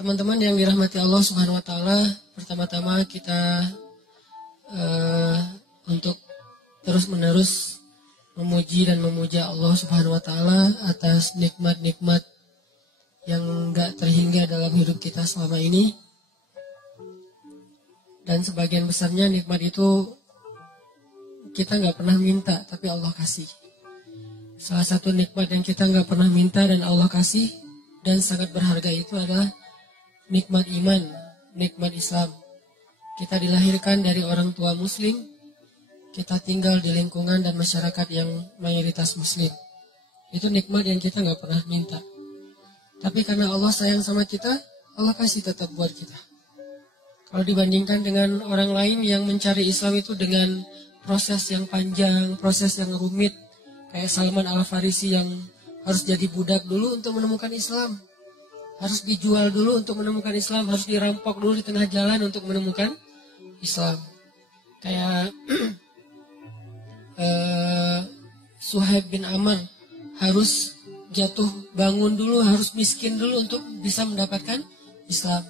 Teman-teman yang dirahmati Allah Subhanahu wa taala, pertama-tama kita untuk terus-menerus memuji dan memuja Allah Subhanahu wa taala atas nikmat-nikmat yang enggak terhingga dalam hidup kita selama ini. Dan sebagian besarnya nikmat itu kita enggak pernah minta, tapi Allah kasih. Salah satu nikmat yang kita enggak pernah minta dan Allah kasih dan sangat berharga itu adalah nikmat iman, nikmat Islam. Kita dilahirkan dari orang tua muslim, kita tinggal di lingkungan dan masyarakat yang mayoritas muslim. Itu nikmat yang kita nggak pernah minta. Tapi karena Allah sayang sama kita, Allah kasih tetap buat kita. Kalau dibandingkan dengan orang lain yang mencari Islam itu dengan proses yang panjang, proses yang rumit, kayak Salman Al-Farisi yang harus jadi budak dulu untuk menemukan Islam. Harus dijual dulu untuk menemukan Islam, harus dirampok dulu di tengah jalan untuk menemukan Islam. Kayak Suhaib bin Amr harus jatuh bangun dulu, harus miskin dulu untuk bisa mendapatkan Islam.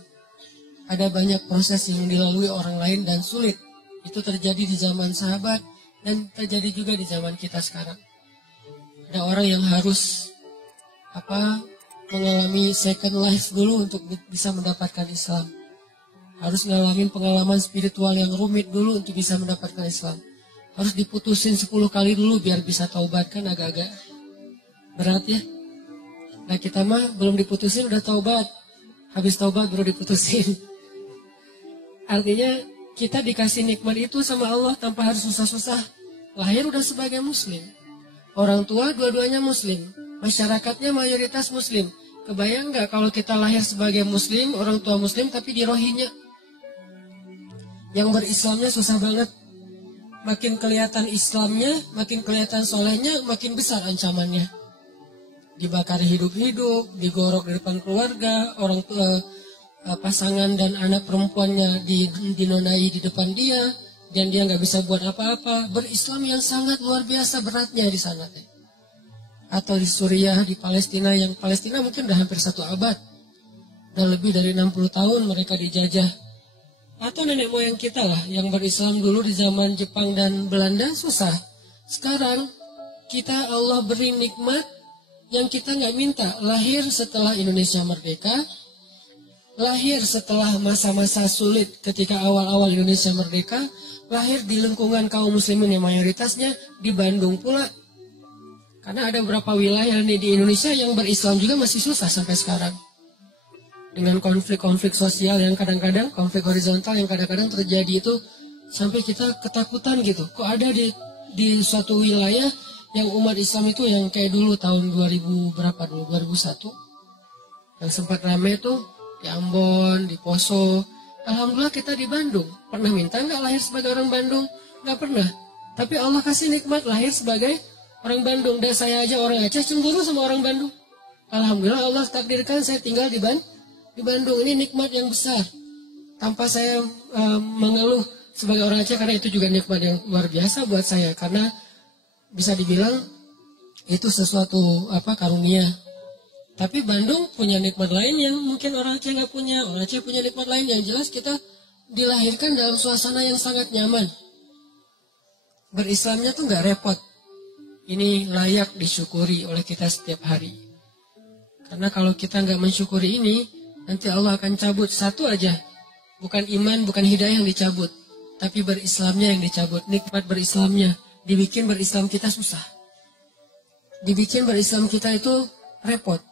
Ada banyak proses yang dilalui orang lain dan sulit. Itu terjadi di zaman sahabat dan terjadi juga di zaman kita sekarang. Ada orang yang harus mengalami second life dulu untuk bisa mendapatkan Islam. Harus ngalamin pengalaman spiritual yang rumit dulu untuk bisa mendapatkan Islam. Harus diputusin 10 kali dulu biar bisa taubat, kan agak-agak berat ya. Nah kita mah belum diputusin udah taubat. Habis taubat baru diputusin. Artinya kita dikasih nikmat itu sama Allah tanpa harus susah-susah. Lahir udah sebagai muslim. Orang tua dua-duanya muslim. Masyarakatnya mayoritas muslim. Kebayang nggak kalau kita lahir sebagai muslim, orang tua muslim tapi di Rohingya? Yang berislamnya susah banget. Makin kelihatan Islamnya, makin kelihatan solehnya, makin besar ancamannya. Dibakar hidup-hidup, digorok di depan keluarga, orang tua, pasangan dan anak perempuannya dinonai di depan dia, dan dia nggak bisa buat apa-apa. Berislam yang sangat luar biasa beratnya di sana. Atau di Suriah, di Palestina, yang Palestina mungkin udah hampir 1 abad. Dan lebih dari 60 tahun mereka dijajah. Atau nenek moyang kita lah, yang berislam dulu di zaman Jepang dan Belanda, susah. Sekarang, kita Allah beri nikmat yang kita nggak minta. Lahir setelah Indonesia merdeka, lahir setelah masa-masa sulit ketika awal-awal Indonesia merdeka, lahir di lingkungan kaum muslimin yang mayoritasnya di Bandung pula. Karena ada beberapa wilayah di Indonesia yang berislam juga masih susah sampai sekarang. Dengan konflik-konflik sosial yang kadang-kadang, konflik horizontal yang kadang-kadang terjadi itu, sampai kita ketakutan gitu. Kok ada di suatu wilayah yang umat Islam itu yang kayak dulu tahun 2001, yang sempat ramai tuh di Ambon, di Poso. Alhamdulillah kita di Bandung. Pernah minta nggak lahir sebagai orang Bandung? Nggak pernah. Tapi Allah kasih nikmat lahir sebagai orang Bandung. Dan saya aja orang Aceh cemburu sama orang Bandung. Alhamdulillah Allah takdirkan saya tinggal di Bandung. Ini nikmat yang besar. Tanpa saya mengeluh sebagai orang Aceh, karena itu juga nikmat yang luar biasa buat saya. Karena bisa dibilang itu sesuatu karunia. Tapi Bandung punya nikmat lain yang mungkin orang Aceh nggak punya. Orang Aceh punya nikmat lain yang jelas kita dilahirkan dalam suasana yang sangat nyaman. Berislamnya tuh nggak repot. Ini layak disyukuri oleh kita setiap hari. Karena kalau kita nggak mensyukuri ini, nanti Allah akan cabut satu aja. Bukan iman, bukan hidayah yang dicabut. Tapi berislamnya yang dicabut. Nikmat berislamnya. Dibikin berislam kita susah. Dibikin berislam kita itu repot.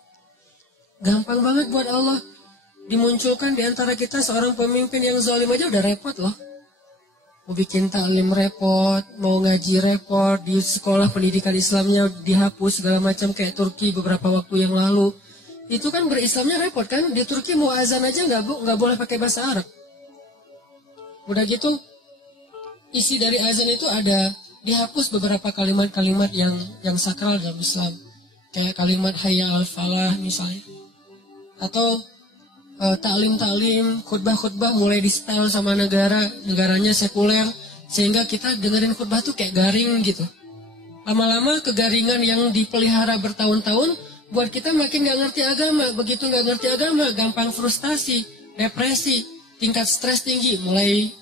Gampang banget buat Allah. Dimunculkan di antara kita seorang pemimpin yang zalim aja udah repot loh. Mau bikin taklim repot, mau ngaji repot, di sekolah pendidikan Islamnya dihapus segala macam kayak Turki beberapa waktu yang lalu. Itu kan berislamnya repot kan? Di Turki mau azan aja nggak boleh pakai bahasa Arab. Udah gitu, isi dari azan itu ada dihapus beberapa kalimat-kalimat yang sakral dalam Islam. Kayak kalimat hayya al-falah misalnya. Atau taklim-taklim, khutbah-khutbah mulai di-style sama negaranya sekuler, sehingga kita dengerin khutbah tuh kayak garing gitu. Lama-lama kegaringan yang dipelihara bertahun-tahun buat kita makin nggak ngerti agama. Begitu nggak ngerti agama, gampang frustasi, depresi, tingkat stres tinggi, mulai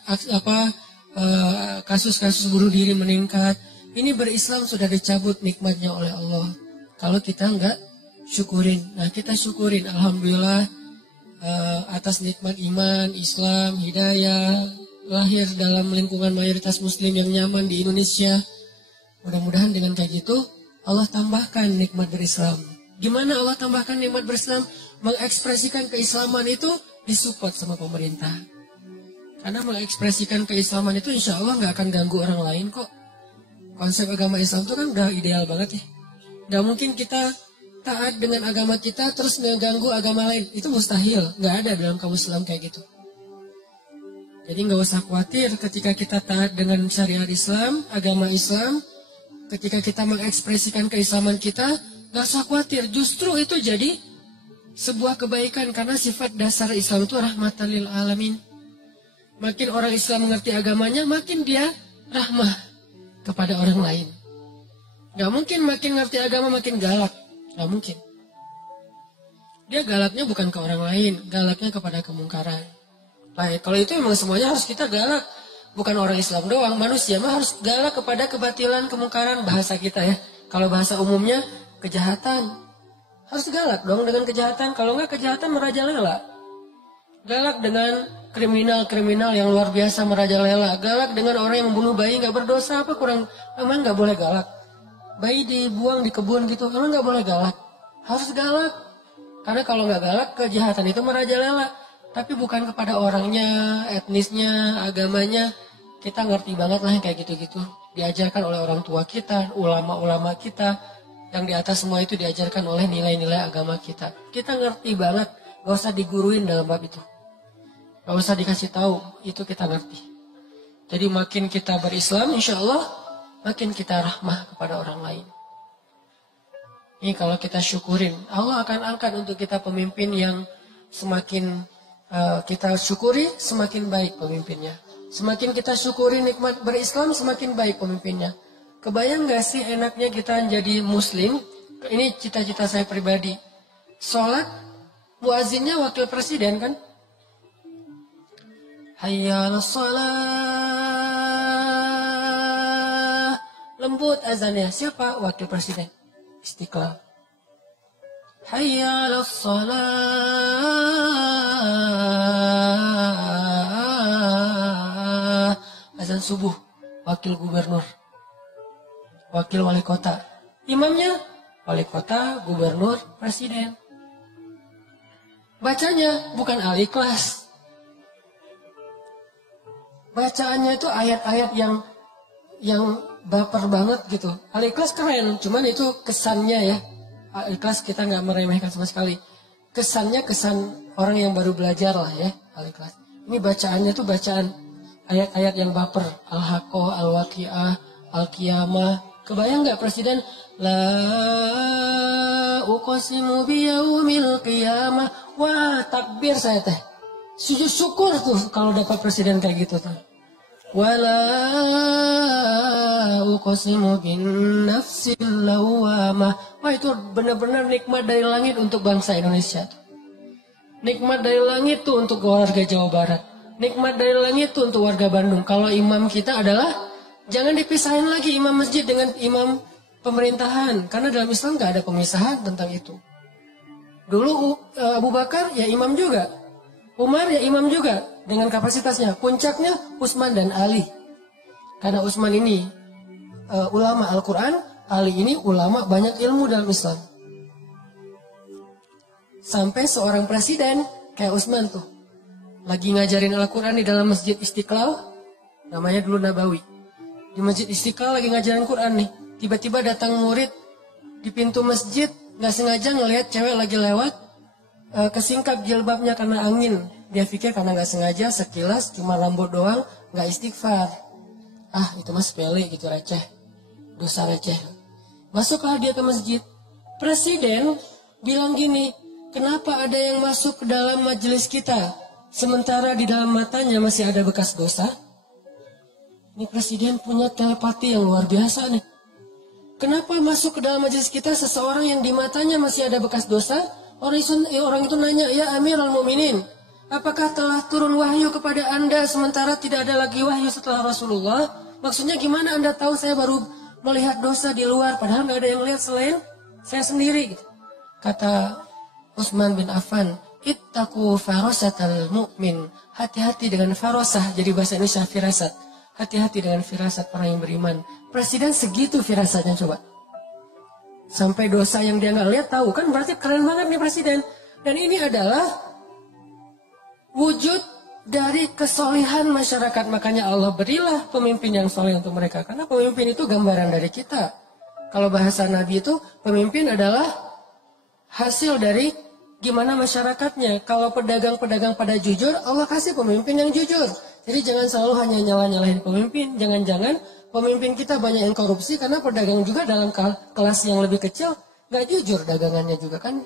kasus-kasus bunuh diri meningkat. Ini berislam sudah dicabut nikmatnya oleh Allah. Kalau kita nggak syukurin, nah kita syukurin, alhamdulillah atas nikmat iman, Islam, hidayah, lahir dalam lingkungan mayoritas Muslim yang nyaman di Indonesia. Mudah-mudahan dengan kayak gitu Allah tambahkan nikmat berislam. Gimana Allah tambahkan nikmat berislam? Mengekspresikan keislaman itu disupport sama pemerintah. Karena mengekspresikan keislaman itu insya Allah nggak akan ganggu orang lain kok. Konsep agama Islam itu kan udah ideal banget ya. Nggak mungkin kita taat dengan agama kita terus ngeganggu agama lain. Itu mustahil. Nggak ada dalam kamus Islam kayak gitu. Jadi nggak usah khawatir ketika kita taat dengan syariat Islam, agama Islam. Ketika kita mengekspresikan keislaman kita, nggak usah khawatir. Justru itu jadi sebuah kebaikan. Karena sifat dasar Islam itu rahmatan lil alamin. Makin orang Islam mengerti agamanya, makin dia rahmah kepada orang lain. Nggak mungkin makin ngerti agama makin galak. Nggak mungkin. Dia galaknya bukan ke orang lain, galaknya kepada kemungkaran. Baik, kalau itu memang semuanya harus kita galak. Bukan orang Islam doang, manusia mah harus galak kepada kebatilan, kemungkaran, bahasa kita ya. Kalau bahasa umumnya, kejahatan. Harus galak dong dengan kejahatan. Kalau nggak kejahatan merajalela. Galak dengan kriminal-kriminal yang luar biasa merajalela. Galak dengan orang yang membunuh bayi nggak berdosa, apa kurang, emang nggak boleh galak. Bayi dibuang di kebun gitu, emang nggak boleh galak. Harus galak. Karena kalau nggak galak, kejahatan itu merajalela. Tapi bukan kepada orangnya, etnisnya, agamanya. Kita ngerti banget lah yang kayak gitu-gitu. Diajarkan oleh orang tua kita, ulama-ulama kita. Yang di atas semua itu diajarkan oleh nilai-nilai agama kita. Kita ngerti banget, gak usah diguruin dalam bab itu. Gak usah dikasih tahu, itu kita ngerti. Jadi makin kita berislam, insya Allah, makin kita rahmah kepada orang lain. Ini kalau kita syukurin, Allah akan angkat untuk kita pemimpin yang semakin kita syukuri, semakin baik pemimpinnya. Semakin kita syukuri nikmat berislam, semakin baik pemimpinnya. Kebayang gak sih enaknya kita jadi muslim? Ini cita-cita saya pribadi. Sholat, muazzinnya wakil presiden kan? Hayya 'alas shalah. Lembut azannya. Siapa? Wakil presiden. Istiqlal. Hayya 'alas shalah. Azan subuh. Wakil gubernur. Wakil wali kota. Imamnya wali kota, gubernur, presiden. Bacanya bukan Al-Ikhlas. Bacaannya itu ayat-ayat yang baper banget gitu. Al-Ikhlas keren, cuman itu kesannya ya. Al-Ikhlas kita nggak meremehkan sama sekali. Kesannya kesan orang yang baru belajar lah ya, Al-Ikhlas. Ini bacaannya tuh bacaan ayat-ayat yang baper. Al-Haqqah, Al-Waqi'ah, Al-Qiyamah. Kebayang nggak presiden? La uqsimu biyaumil qiyamah. Wah, takbir saya teh. Sujud syukur tuh kalau dapat presiden kayak gitu tuh. Wala uqsimu bin nafsil lawamah. Wah, itu benar-benar nikmat dari langit untuk bangsa Indonesia. Nikmat dari langit tuh untuk warga Jawa Barat. Nikmat dari langit tuh untuk warga Bandung. Kalau imam kita adalah, jangan dipisahin lagi imam masjid dengan imam pemerintahan. Karena dalam Islam gak ada pemisahan tentang itu. Dulu Abu Bakar ya imam juga. Umar ya imam juga dengan kapasitasnya. Puncaknya Utsman dan Ali. Karena Utsman ini ulama Al-Quran, Ali ini ulama banyak ilmu dalam Islam. Sampai seorang presiden kayak Utsman tuh lagi ngajarin Al-Quran di dalam Masjid Istiqlal, namanya dulu Nabawi. Di Masjid Istiqlal lagi ngajarin Quran nih. Tiba-tiba datang murid di pintu masjid, gak sengaja ngelihat cewek lagi lewat, kesingkap jilbabnya karena angin. Dia pikir karena gak sengaja, sekilas cuma rambut doang, gak istighfar. Ah, itu mah sepele gitu, receh. Dosa receh. Masuklah dia ke masjid. Presiden bilang gini, kenapa ada yang masuk ke dalam majelis kita, sementara di dalam matanya masih ada bekas dosa? Ini presiden punya telepati yang luar biasa nih. Kenapa masuk ke dalam majelis kita seseorang yang di matanya masih ada bekas dosa? Orang itu nanya, ya Amirul Mukminin, apakah telah turun wahyu kepada Anda sementara tidak ada lagi wahyu setelah Rasulullah? Maksudnya gimana Anda tahu saya baru melihat dosa di luar, padahal nggak ada yang lihat selain saya sendiri? Gitu. Kata Utsman bin Affan, ittaqu farasatal mu'min. Hati-hati dengan farasah, jadi bahasa Indonesia firasat. Hati-hati dengan firasat orang yang beriman. Presiden segitu firasatnya coba. Sampai dosa yang dia nggak lihat tahu, kan berarti keren banget nih presiden. Dan ini adalah wujud dari kesolehan masyarakat. Makanya Allah berilah pemimpin yang soleh untuk mereka. Karena pemimpin itu gambaran dari kita. Kalau bahasa Nabi itu, pemimpin adalah hasil dari gimana masyarakatnya. Kalau pedagang-pedagang pada jujur, Allah kasih pemimpin yang jujur. Jadi jangan selalu hanya nyalahin pemimpin. Jangan-jangan pemimpin kita banyak yang korupsi karena pedagang juga dalam kelas yang lebih kecil nggak jujur dagangannya juga kan.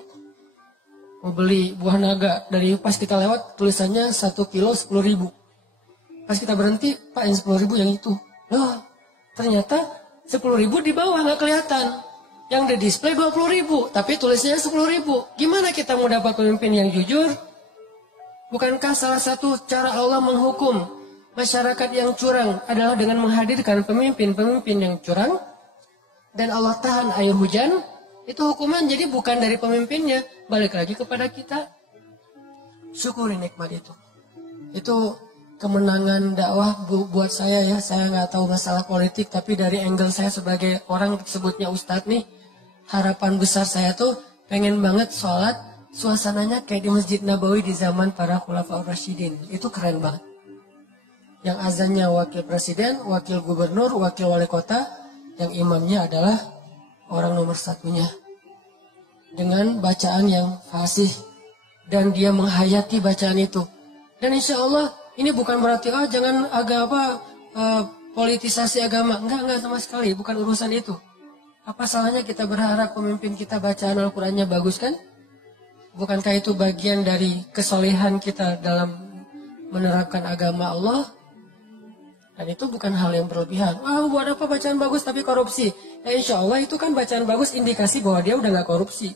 Mau beli buah naga dari pas kita lewat tulisannya 1 kilo 10.000. Pas kita berhenti, Pak yang 10.000 yang itu. Loh, ternyata 10.000 di bawah nggak kelihatan. Yang di display 20.000, tapi tulisnya 10.000. Gimana kita mau dapat pemimpin yang jujur? Bukankah salah satu cara Allah menghukum masyarakat yang curang adalah dengan menghadirkan pemimpin-pemimpin yang curang? Dan Allah tahan air hujan, itu hukuman jadi bukan dari pemimpinnya, balik lagi kepada kita. Syukuri nikmat itu. Itu kemenangan dakwah buat saya ya. Saya nggak tahu masalah politik, tapi dari angle saya sebagai orang sebutnya ustadz nih, harapan besar saya tuh pengen banget sholat suasananya kayak di Masjid Nabawi di zaman para Khulafaur Rasyidin. Itu keren banget. Yang azannya wakil presiden, wakil gubernur, wakil wali kota, yang imamnya adalah orang nomor satunya. Dengan bacaan yang fasih. Dan dia menghayati bacaan itu. Dan insya Allah ini bukan berarti jangan politisasi agama. Enggak sama sekali. Bukan urusan itu. Apa salahnya kita berharap pemimpin kita bacaan Al-Qurannya bagus kan? Bukankah itu bagian dari kesolehan kita dalam menerapkan agama Allah? Dan itu bukan hal yang berlebihan. Buat apa bacaan bagus tapi korupsi? Ya insya Allah itu kan bacaan bagus indikasi bahwa dia udah gak korupsi.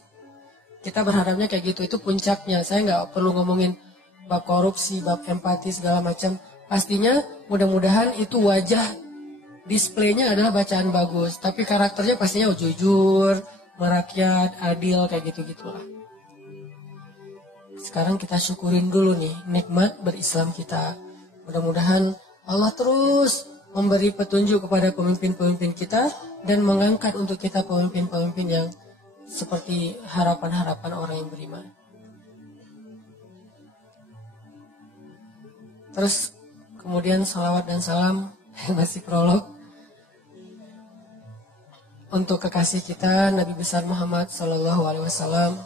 Kita berharapnya kayak gitu, itu puncaknya. Saya gak perlu ngomongin bab korupsi, bab empati, segala macam. Pastinya mudah-mudahan itu wajah displaynya adalah bacaan bagus. Tapi karakternya pastinya jujur, merakyat, adil, kayak gitu-gitulah. Sekarang kita syukurin dulu nih nikmat berislam kita. Mudah-mudahan Allah terus memberi petunjuk kepada pemimpin-pemimpin kita dan mengangkat untuk kita pemimpin-pemimpin yang seperti harapan-harapan orang yang beriman. Terus kemudian salawat dan salam masih prolog untuk kekasih kita Nabi besar Muhammad SAW.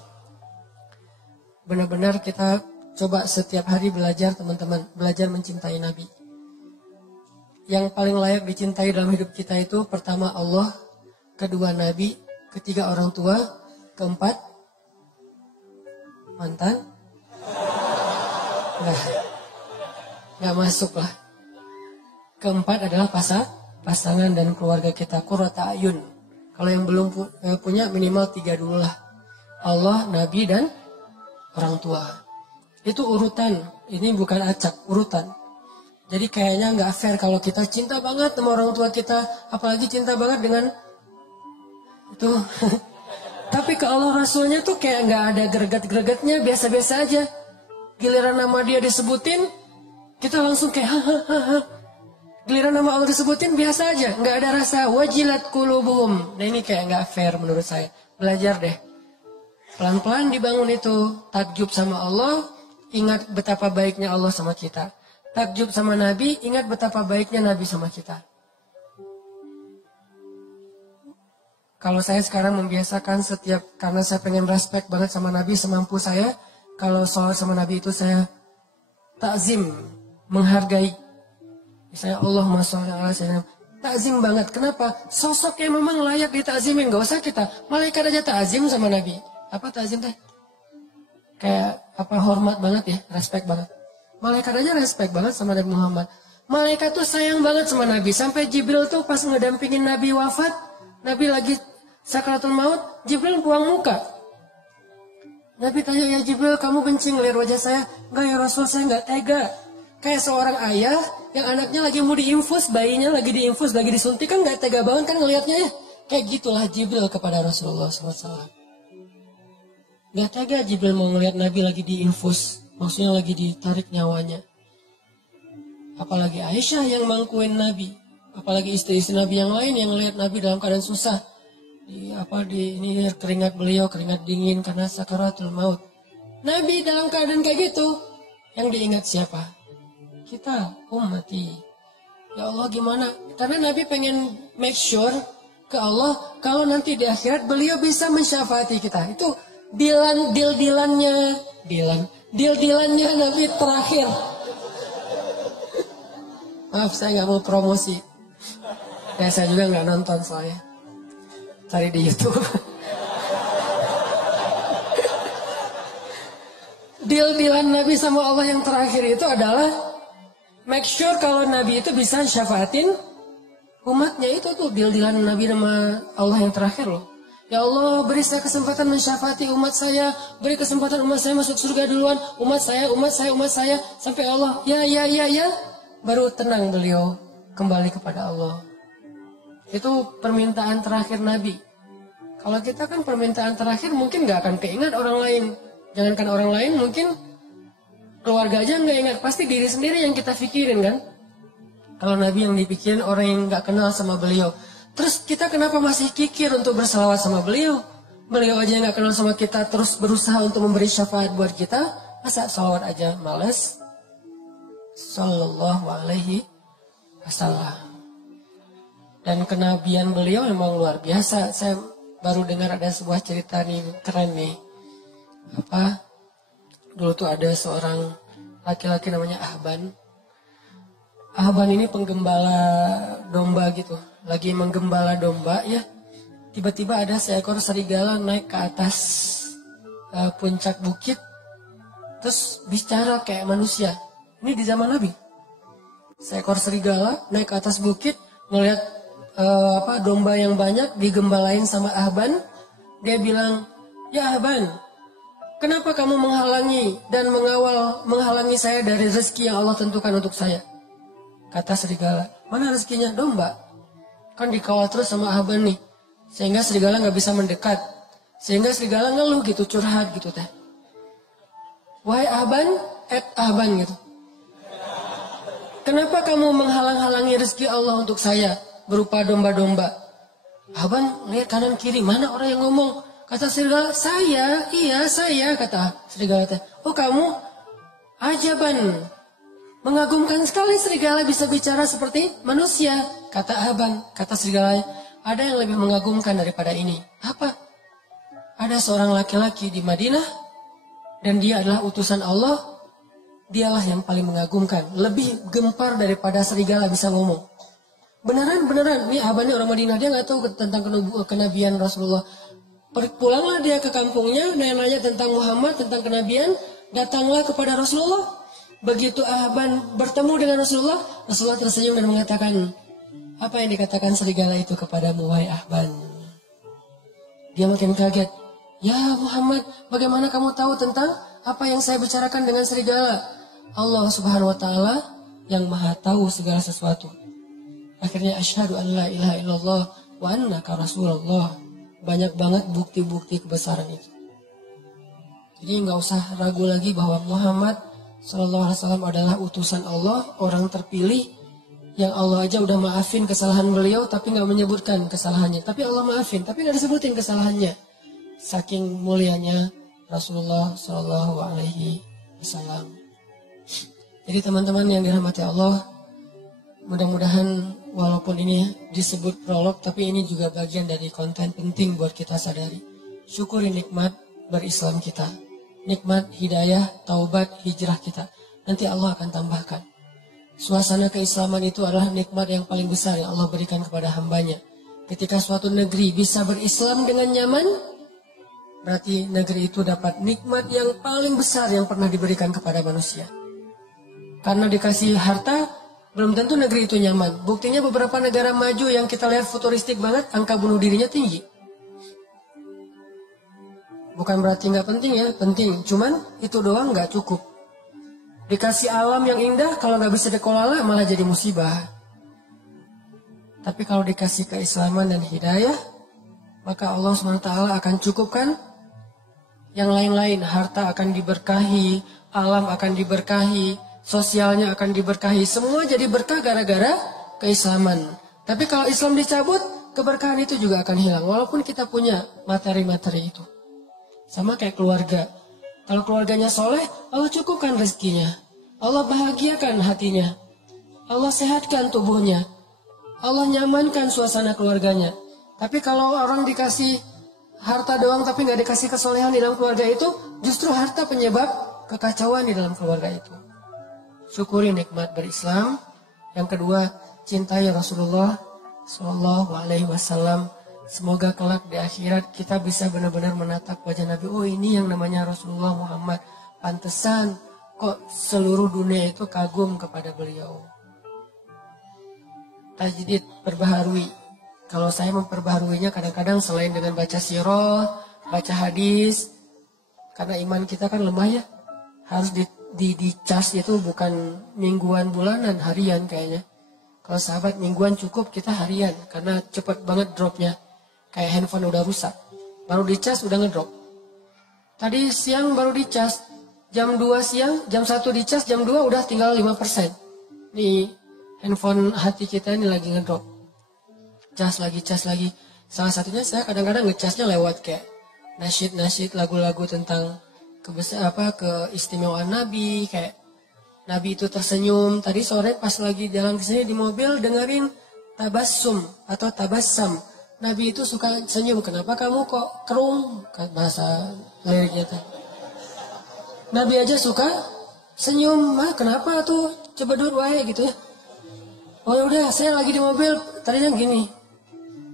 Benar-benar kita coba setiap hari belajar teman-teman, belajar mencintai Nabi. Yang paling layak dicintai dalam hidup kita itu pertama Allah, kedua Nabi, ketiga orang tua, keempat mantan. Nggak masuk lah. Keempat adalah pasangan dan keluarga kita, qurrata ayun. Kalau yang belum punya minimal 3 dulu lah. Allah, Nabi, dan orang tua. Itu urutan. Ini bukan acak, urutan. Jadi kayaknya nggak fair kalau kita cinta banget sama orang tua kita. Apalagi cinta banget dengan itu. Tapi ke Allah Rasulnya tuh kayak nggak ada greget-gregetnya. Biasa-biasa aja. Giliran nama dia disebutin, kita langsung kayak hahaha. Giliran nama Allah disebutin biasa aja. Nggak ada rasa wajilat qulubuhum. Nah ini kayak nggak fair menurut saya. Belajar deh. Pelan-pelan dibangun itu. Takjub sama Allah. Ingat betapa baiknya Allah sama kita. Takjub sama Nabi. Ingat betapa baiknya Nabi sama kita. Kalau saya sekarang membiasakan setiap. Karena saya pengen respect banget sama Nabi semampu saya. Kalau sholat sama Nabi itu saya takzim. Menghargai. Misalnya Allahumma sholli ala sayyidina. Takzim banget. Kenapa? Sosoknya memang layak ditakzimin. Gak usah kita. Malaikat aja takzim sama Nabi. Apa takzim teh? Kayak hormat banget ya. Respect banget. Malaikat aja respect banget sama Nabi Muhammad. Malaikat tuh sayang banget sama Nabi. Sampai Jibril tuh pas ngedampingin Nabi wafat. Nabi lagi sakaratul maut, Jibril buang muka. Nabi tanya, ya Jibril, kamu benci ngeliat wajah saya? Enggak ya Rasul, saya enggak tega. Kayak seorang ayah yang anaknya lagi mau diinfus, bayinya lagi diinfus, lagi disuntik, kan enggak tega banget kan ngelihatnya ya. Kayak gitulah Jibril kepada Rasulullah SAW. Enggak tega Jibril mau ngelihat Nabi lagi diinfus, maksudnya lagi ditarik nyawanya. Apalagi Aisyah yang mangkuin Nabi, apalagi istri-istri Nabi yang lain yang ngelihat Nabi dalam keadaan susah. Ini keringat beliau, keringat dingin karena sakaratul maut. Nabi dalam keadaan kayak gitu, yang diingat siapa? Kita, ummati. Ya Allah gimana? Karena Nabi pengen make sure ke Allah, kalau nanti di akhirat beliau bisa mensyafaati kita. Itu deal-dealannya Nabi terakhir. Maaf, saya nggak mau promosi. Ya, saya juga nggak nonton soalnya. Cari di YouTube. Deal-dealan Nabi sama Allah yang terakhir itu adalah make sure kalau Nabi itu bisa syafaatin umatnya. Itu tuh deal-dealan Nabi sama Allah yang terakhir loh. Ya Allah, beri saya kesempatan mensyafaati umat saya, beri kesempatan umat saya masuk surga duluan, umat saya, sampai Allah, ya, baru tenang beliau kembali kepada Allah. Itu permintaan terakhir Nabi. Kalau kita kan permintaan terakhir mungkin gak akan keingat orang lain. Jangankan orang lain, mungkin keluarga aja gak ingat. Pasti diri sendiri yang kita pikirin kan. Kalau Nabi yang dipikirin orang yang gak kenal sama beliau. Terus kita kenapa masih kikir untuk bersalawat sama beliau? Beliau aja yang gak kenal sama kita terus berusaha untuk memberi syafaat buat kita. Masa salawat aja males? Sallallahu alaihi wasallam. Dan kenabian beliau memang luar biasa. Saya baru dengar ada sebuah cerita nih, keren nih. Dulu tuh ada seorang laki-laki namanya Ahban. Ahban ini penggembala domba gitu. Lagi menggembala domba ya. Tiba-tiba ada seekor serigala naik ke atas puncak bukit. Terus bicara kayak manusia. Ini di zaman Nabi. Seekor serigala naik ke atas bukit, ngelihat domba yang banyak digembalain sama Ahban. Dia bilang, ya Ahban, kenapa kamu menghalangi dan menghalangi saya dari rezeki yang Allah tentukan untuk saya? Kata serigala, mana rezekinya? Domba. Kan dikawal terus sama Ahban nih, sehingga serigala nggak bisa mendekat. Sehingga serigala ngeluh gitu, curhat gitu teh. Wahai Ahban, Ahban gitu. Kenapa kamu menghalang-halangi rezeki Allah untuk saya? Berupa domba-domba. Ahban lihat kanan kiri, mana orang yang ngomong? Kata serigala, saya, kata serigala. Oh kamu, ajaban. Mengagumkan sekali serigala bisa bicara seperti manusia. Kata Ahban, kata serigala, ada yang lebih mengagumkan daripada ini. Apa? Ada seorang laki-laki di Madinah, dan dia adalah utusan Allah. Dialah yang paling mengagumkan. Lebih gempar daripada serigala bisa ngomong. Beneran. Ini Ahban ini orang Madinah. Dia gak tahu tentang kenabian Rasulullah. Pulanglah dia ke kampungnya. Nanya tentang Muhammad, tentang kenabian. Datanglah kepada Rasulullah. Begitu Ahban bertemu dengan Rasulullah. Rasulullah tersenyum dan mengatakan, apa yang dikatakan serigala itu kepadamu, wahai Ahban? Dia makin kaget. Ya Muhammad, bagaimana kamu tahu tentang apa yang saya bicarakan dengan serigala? Allah subhanahu wa ta'ala yang maha tahu segala sesuatu. Akhirnya asyhadu an la ilaha illallah wa annaka rasulullah. Banyak banget bukti-bukti kebesaran itu. Jadi nggak usah ragu lagi bahwa Muhammad sallallahu alaihi wasallam adalah utusan Allah, orang terpilih yang Allah aja udah maafin kesalahan beliau tapi nggak menyebutkan kesalahannya. Tapi Allah maafin, tapi nggak disebutin kesalahannya. Saking mulianya Rasulullah sallallahu alaihi wasallam. Jadi teman-teman yang dirahmati Allah, mudah-mudahan walaupun ini disebut prolog, tapi ini juga bagian dari konten penting buat kita sadari. Syukuri nikmat berislam kita. Nikmat hidayah, taubat, hijrah kita. Nanti Allah akan tambahkan. Suasana keislaman itu adalah nikmat yang paling besar yang Allah berikan kepada hambanya. Ketika suatu negeri bisa berislam dengan nyaman, berarti negeri itu dapat nikmat yang paling besar yang pernah diberikan kepada manusia. Karena dikasih harta, Belum tentu negeri itu nyaman. Buktinya beberapa negara maju yang kita lihat futuristik banget, angka bunuh dirinya tinggi. Bukan berarti nggak penting ya, penting. Cuman itu doang nggak cukup. Dikasih alam yang indah, kalau nggak bisa dikelola malah jadi musibah. Tapi kalau dikasih keislaman dan hidayah, maka Allah SWT akan cukupkan yang lain-lain. Harta akan diberkahi, alam akan diberkahi, sosialnya akan diberkahi. Semua jadi berkah gara-gara keislaman. Tapi kalau Islam dicabut, keberkahan itu juga akan hilang. Walaupun kita punya materi-materi itu. Sama kayak keluarga. Kalau keluarganya soleh, Allah cukupkan rezekinya. Allah bahagiakan hatinya. Allah sehatkan tubuhnya. Allah nyamankan suasana keluarganya. Tapi kalau orang dikasih harta doang tapi nggak dikasih kesolehan di dalam keluarga itu, justru harta penyebab kekacauan di dalam keluarga itu. Syukuri nikmat berislam. Yang kedua, cintai Rasulullah Sallallahu Alaihi Wasallam. Semoga kelak di akhirat kita bisa benar-benar menatap wajah Nabi. Oh, ini yang namanya Rasulullah Muhammad. Pantesan kok seluruh dunia itu kagum kepada beliau. Tajdid, perbaharui. Kalau saya memperbaharuinya kadang-kadang selain dengan baca sirah, baca hadis. Karena iman kita kan lemah ya. Harus di charge itu bukan mingguan, bulanan, harian kayaknya. Kalau sahabat mingguan cukup, kita harian. Karena cepat banget dropnya. Kayak handphone udah rusak. Baru di charge udah ngedrop. Tadi siang baru di charge. Jam 2 siang, jam 1 di charge, jam 2 udah tinggal 5%. Nih. Handphone hati kita ini lagi ngedrop. Cas lagi. Salah satunya saya kadang-kadang ngecasnya lewat kayak nasyid-nasyid, lagu-lagu tentang keistimewaan Nabi. Kayak Nabi itu tersenyum. Tadi sore pas lagi jalan ke sini di mobil dengerin tabassum atau tabassam. Nabi itu suka senyum. Kenapa kamu kok kerung? Bahasa liriknya tuh. Nabi aja suka senyum. Kenapa tuh? Coba dulu wae gitu ya. Oh udah, saya lagi di mobil, tadinya gini.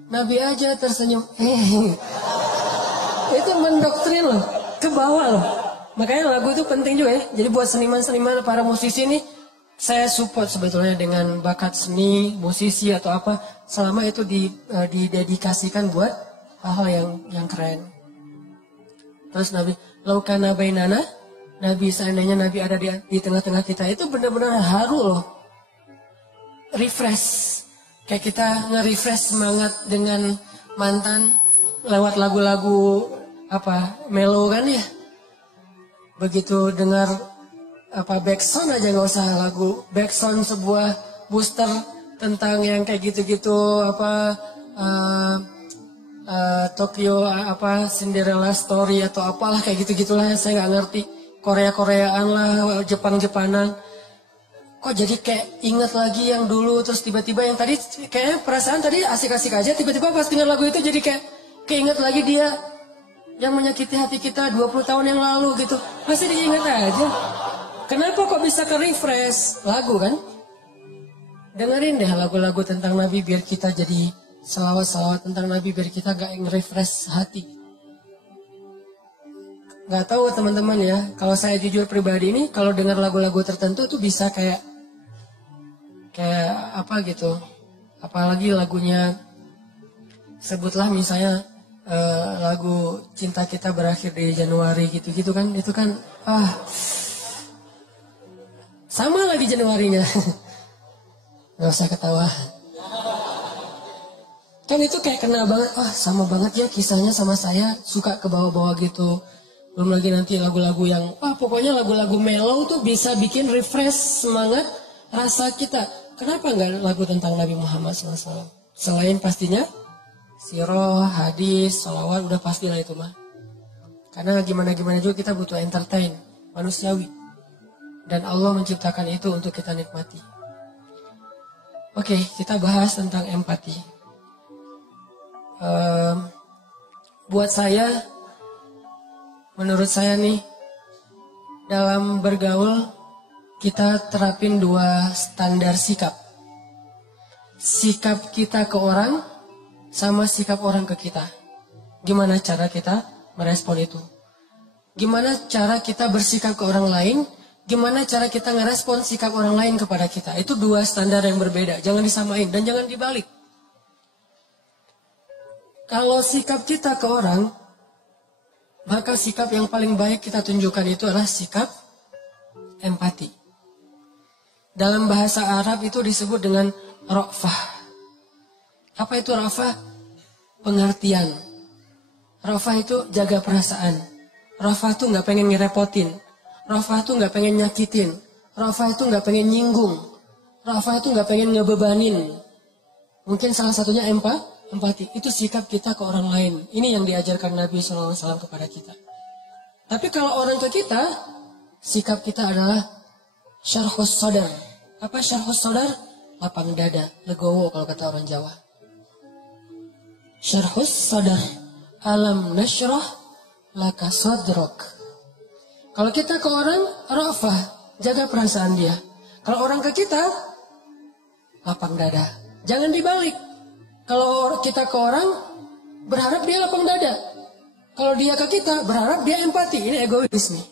Nabi aja tersenyum. Itu mendoktrin loh, ke bawah loh. Makanya lagu itu penting juga ya. Jadi buat seniman-seniman, para musisi ini, saya support sebetulnya dengan bakat seni, musisi atau apa. Selama itu didedikasikan buat hal-hal yang keren. Terus Nabi, laukana bainana, Nabi seandainya Nabi ada di tengah-tengah kita, itu benar-benar haru loh. Refresh. Kayak kita nge-refresh semangat dengan mantan lewat lagu-lagu melo kan ya. Begitu dengar backsound aja nggak usah lagu. Backsound sebuah booster tentang yang kayak gitu-gitu Tokyo Cinderella Story atau apalah kayak gitu-gitulah, saya nggak ngerti. Korea-Koreaan lah, Jepang-Jepanan. Kok jadi kayak ingat lagi yang dulu, terus tiba-tiba yang tadi kayaknya perasaan tadi asik-asik aja, tiba-tiba pas dengar lagu itu jadi kayak keinget lagi dia yang menyakiti hati kita 20 tahun yang lalu gitu. Masih diingat aja. Kenapa kok bisa ke refresh lagu kan? Dengerin deh lagu-lagu tentang Nabi biar kita jadi selawat-selawat tentang Nabi biar kita gak nge-refresh hati. Gak tahu teman-teman ya, kalau saya jujur pribadi ini, kalau dengar lagu-lagu tertentu tuh bisa kayak apa gitu. Apalagi lagunya, sebutlah misalnya lagu Cinta Kita Berakhir di Januari gitu-gitu kan. Itu kan, sama lagi Januarinya. Gak usah ketawa. Kan itu kayak kena banget, sama banget ya kisahnya sama saya, suka ke bawah-bawah gitu. Belum lagi nanti lagu-lagu yang, pokoknya lagu-lagu mellow tuh bisa bikin refresh semangat rasa kita. Kenapa enggak lagu tentang Nabi Muhammad SAW? Selain pastinya, sirah, hadis, sholawat, udah pastilah itu mah. Karena gimana-gimana juga kita butuh entertain, manusiawi. Dan Allah menciptakan itu untuk kita nikmati. Oke, kita bahas tentang empati. Buat saya, menurut saya nih, dalam bergaul, kita terapin 2 standar sikap. Sikap kita ke orang, sama sikap orang ke kita. Gimana cara kita merespon itu? Gimana cara kita bersikap ke orang lain, gimana cara kita ngerespon sikap orang lain kepada kita. Itu dua standar yang berbeda. Jangan disamain dan jangan dibalik. Kalau sikap kita ke orang, maka sikap yang paling baik kita tunjukkan itu adalah sikap empati. Dalam bahasa Arab itu disebut dengan ra'fah. Apa itu ra'fah? Pengertian. Ra'fah itu jaga perasaan. Ra'fah itu nggak pengen ngerepotin. Ra'fah itu nggak pengen nyakitin. Ra'fah itu nggak pengen nyinggung. Ra'fah itu nggak pengen ngebebanin. Mungkin salah satunya empati. Itu sikap kita ke orang lain. Ini yang diajarkan Nabi SAW kepada kita. Tapi kalau orang ke kita, sikap kita adalah syarhus sadar. Apa syarhus sadar? Lapang dada, legowo kalau kata orang Jawa. Syarhus sadar. Alam nasyrah laka sadrak. Kalau kita ke orang, ra'fah, jaga perasaan dia. Kalau orang ke kita, lapang dada. Jangan dibalik. Kalau kita ke orang, berharap dia lapang dada. Kalau dia ke kita, berharap dia empati. Ini egois nih.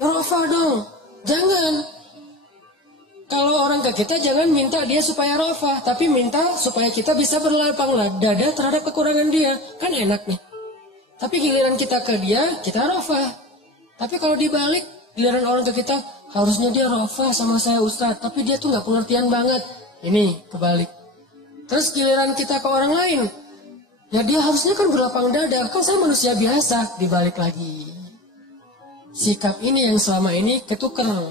Ra'fah dong. Jangan. Kalau orang ke kita, jangan minta dia supaya ra'fah. Tapi minta supaya kita bisa berlapang dada terhadap kekurangan dia. Kan enak nih. Tapi giliran kita ke dia, kita ra'fah. Tapi kalau dibalik, giliran orang ke kita, harusnya dia ra'fah sama saya Ustadz. Tapi dia tuh gak pengertian banget. Ini kebalik. Terus giliran kita ke orang lain, ya dia harusnya kan berlapang dada. Kan saya manusia biasa. Dibalik lagi. Sikap ini yang selama ini ketukar.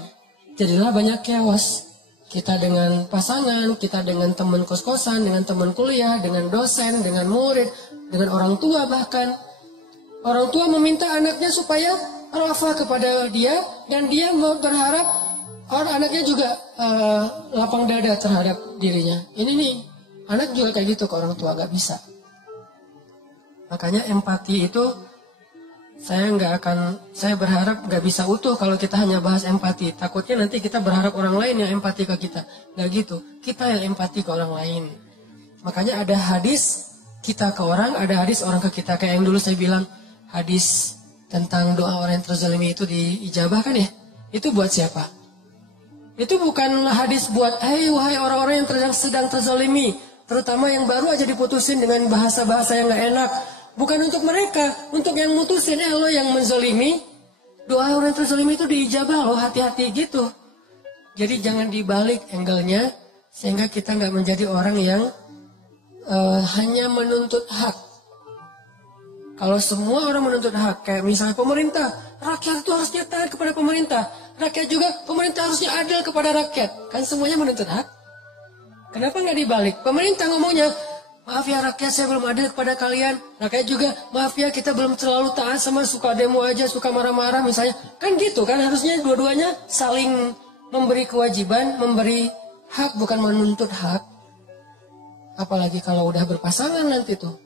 Jadilah banyak chaos. Kita dengan pasangan, kita dengan teman kos-kosan, dengan teman kuliah, dengan dosen, dengan murid, dengan orang tua bahkan. Orang tua meminta anaknya supaya ra'fah kepada dia, dan dia berharap orang anaknya juga lapang dada terhadap dirinya. Ini nih, anak juga kayak gitu ke orang tua, gak bisa. Makanya empati itu saya berharap gak bisa utuh kalau kita hanya bahas empati. Takutnya nanti kita berharap orang lain yang empati ke kita. Gak gitu, kita yang empati ke orang lain. Makanya ada hadis kita ke orang, ada hadis orang ke kita. Kayak yang dulu saya bilang, hadis tentang doa orang yang terzalimi itu diijabah kan ya? Itu buat siapa? Itu bukan hadis buat, wahai orang-orang yang sedang terzalimi. Terutama yang baru aja diputusin dengan bahasa-bahasa yang gak enak. Bukan untuk mereka, untuk yang mutusin, lo yang menzalimi. Doa orang yang terzalimi itu diijabah loh, hati-hati gitu. Jadi jangan dibalik angle-nya, sehingga kita gak menjadi orang yang hanya menuntut hak. Kalau semua orang menuntut hak, kayak misalnya pemerintah, rakyat itu harusnya taat kepada pemerintah. Rakyat juga, pemerintah harusnya adil kepada rakyat. Kan semuanya menuntut hak. Kenapa nggak dibalik? Pemerintah ngomongnya, maaf ya rakyat saya belum adil kepada kalian. Rakyat juga, maaf ya kita belum terlalu taat sama suka demo aja, suka marah-marah misalnya. Kan gitu kan, harusnya dua-duanya saling memberi kewajiban, memberi hak bukan menuntut hak. Apalagi kalau udah berpasangan nanti tuh.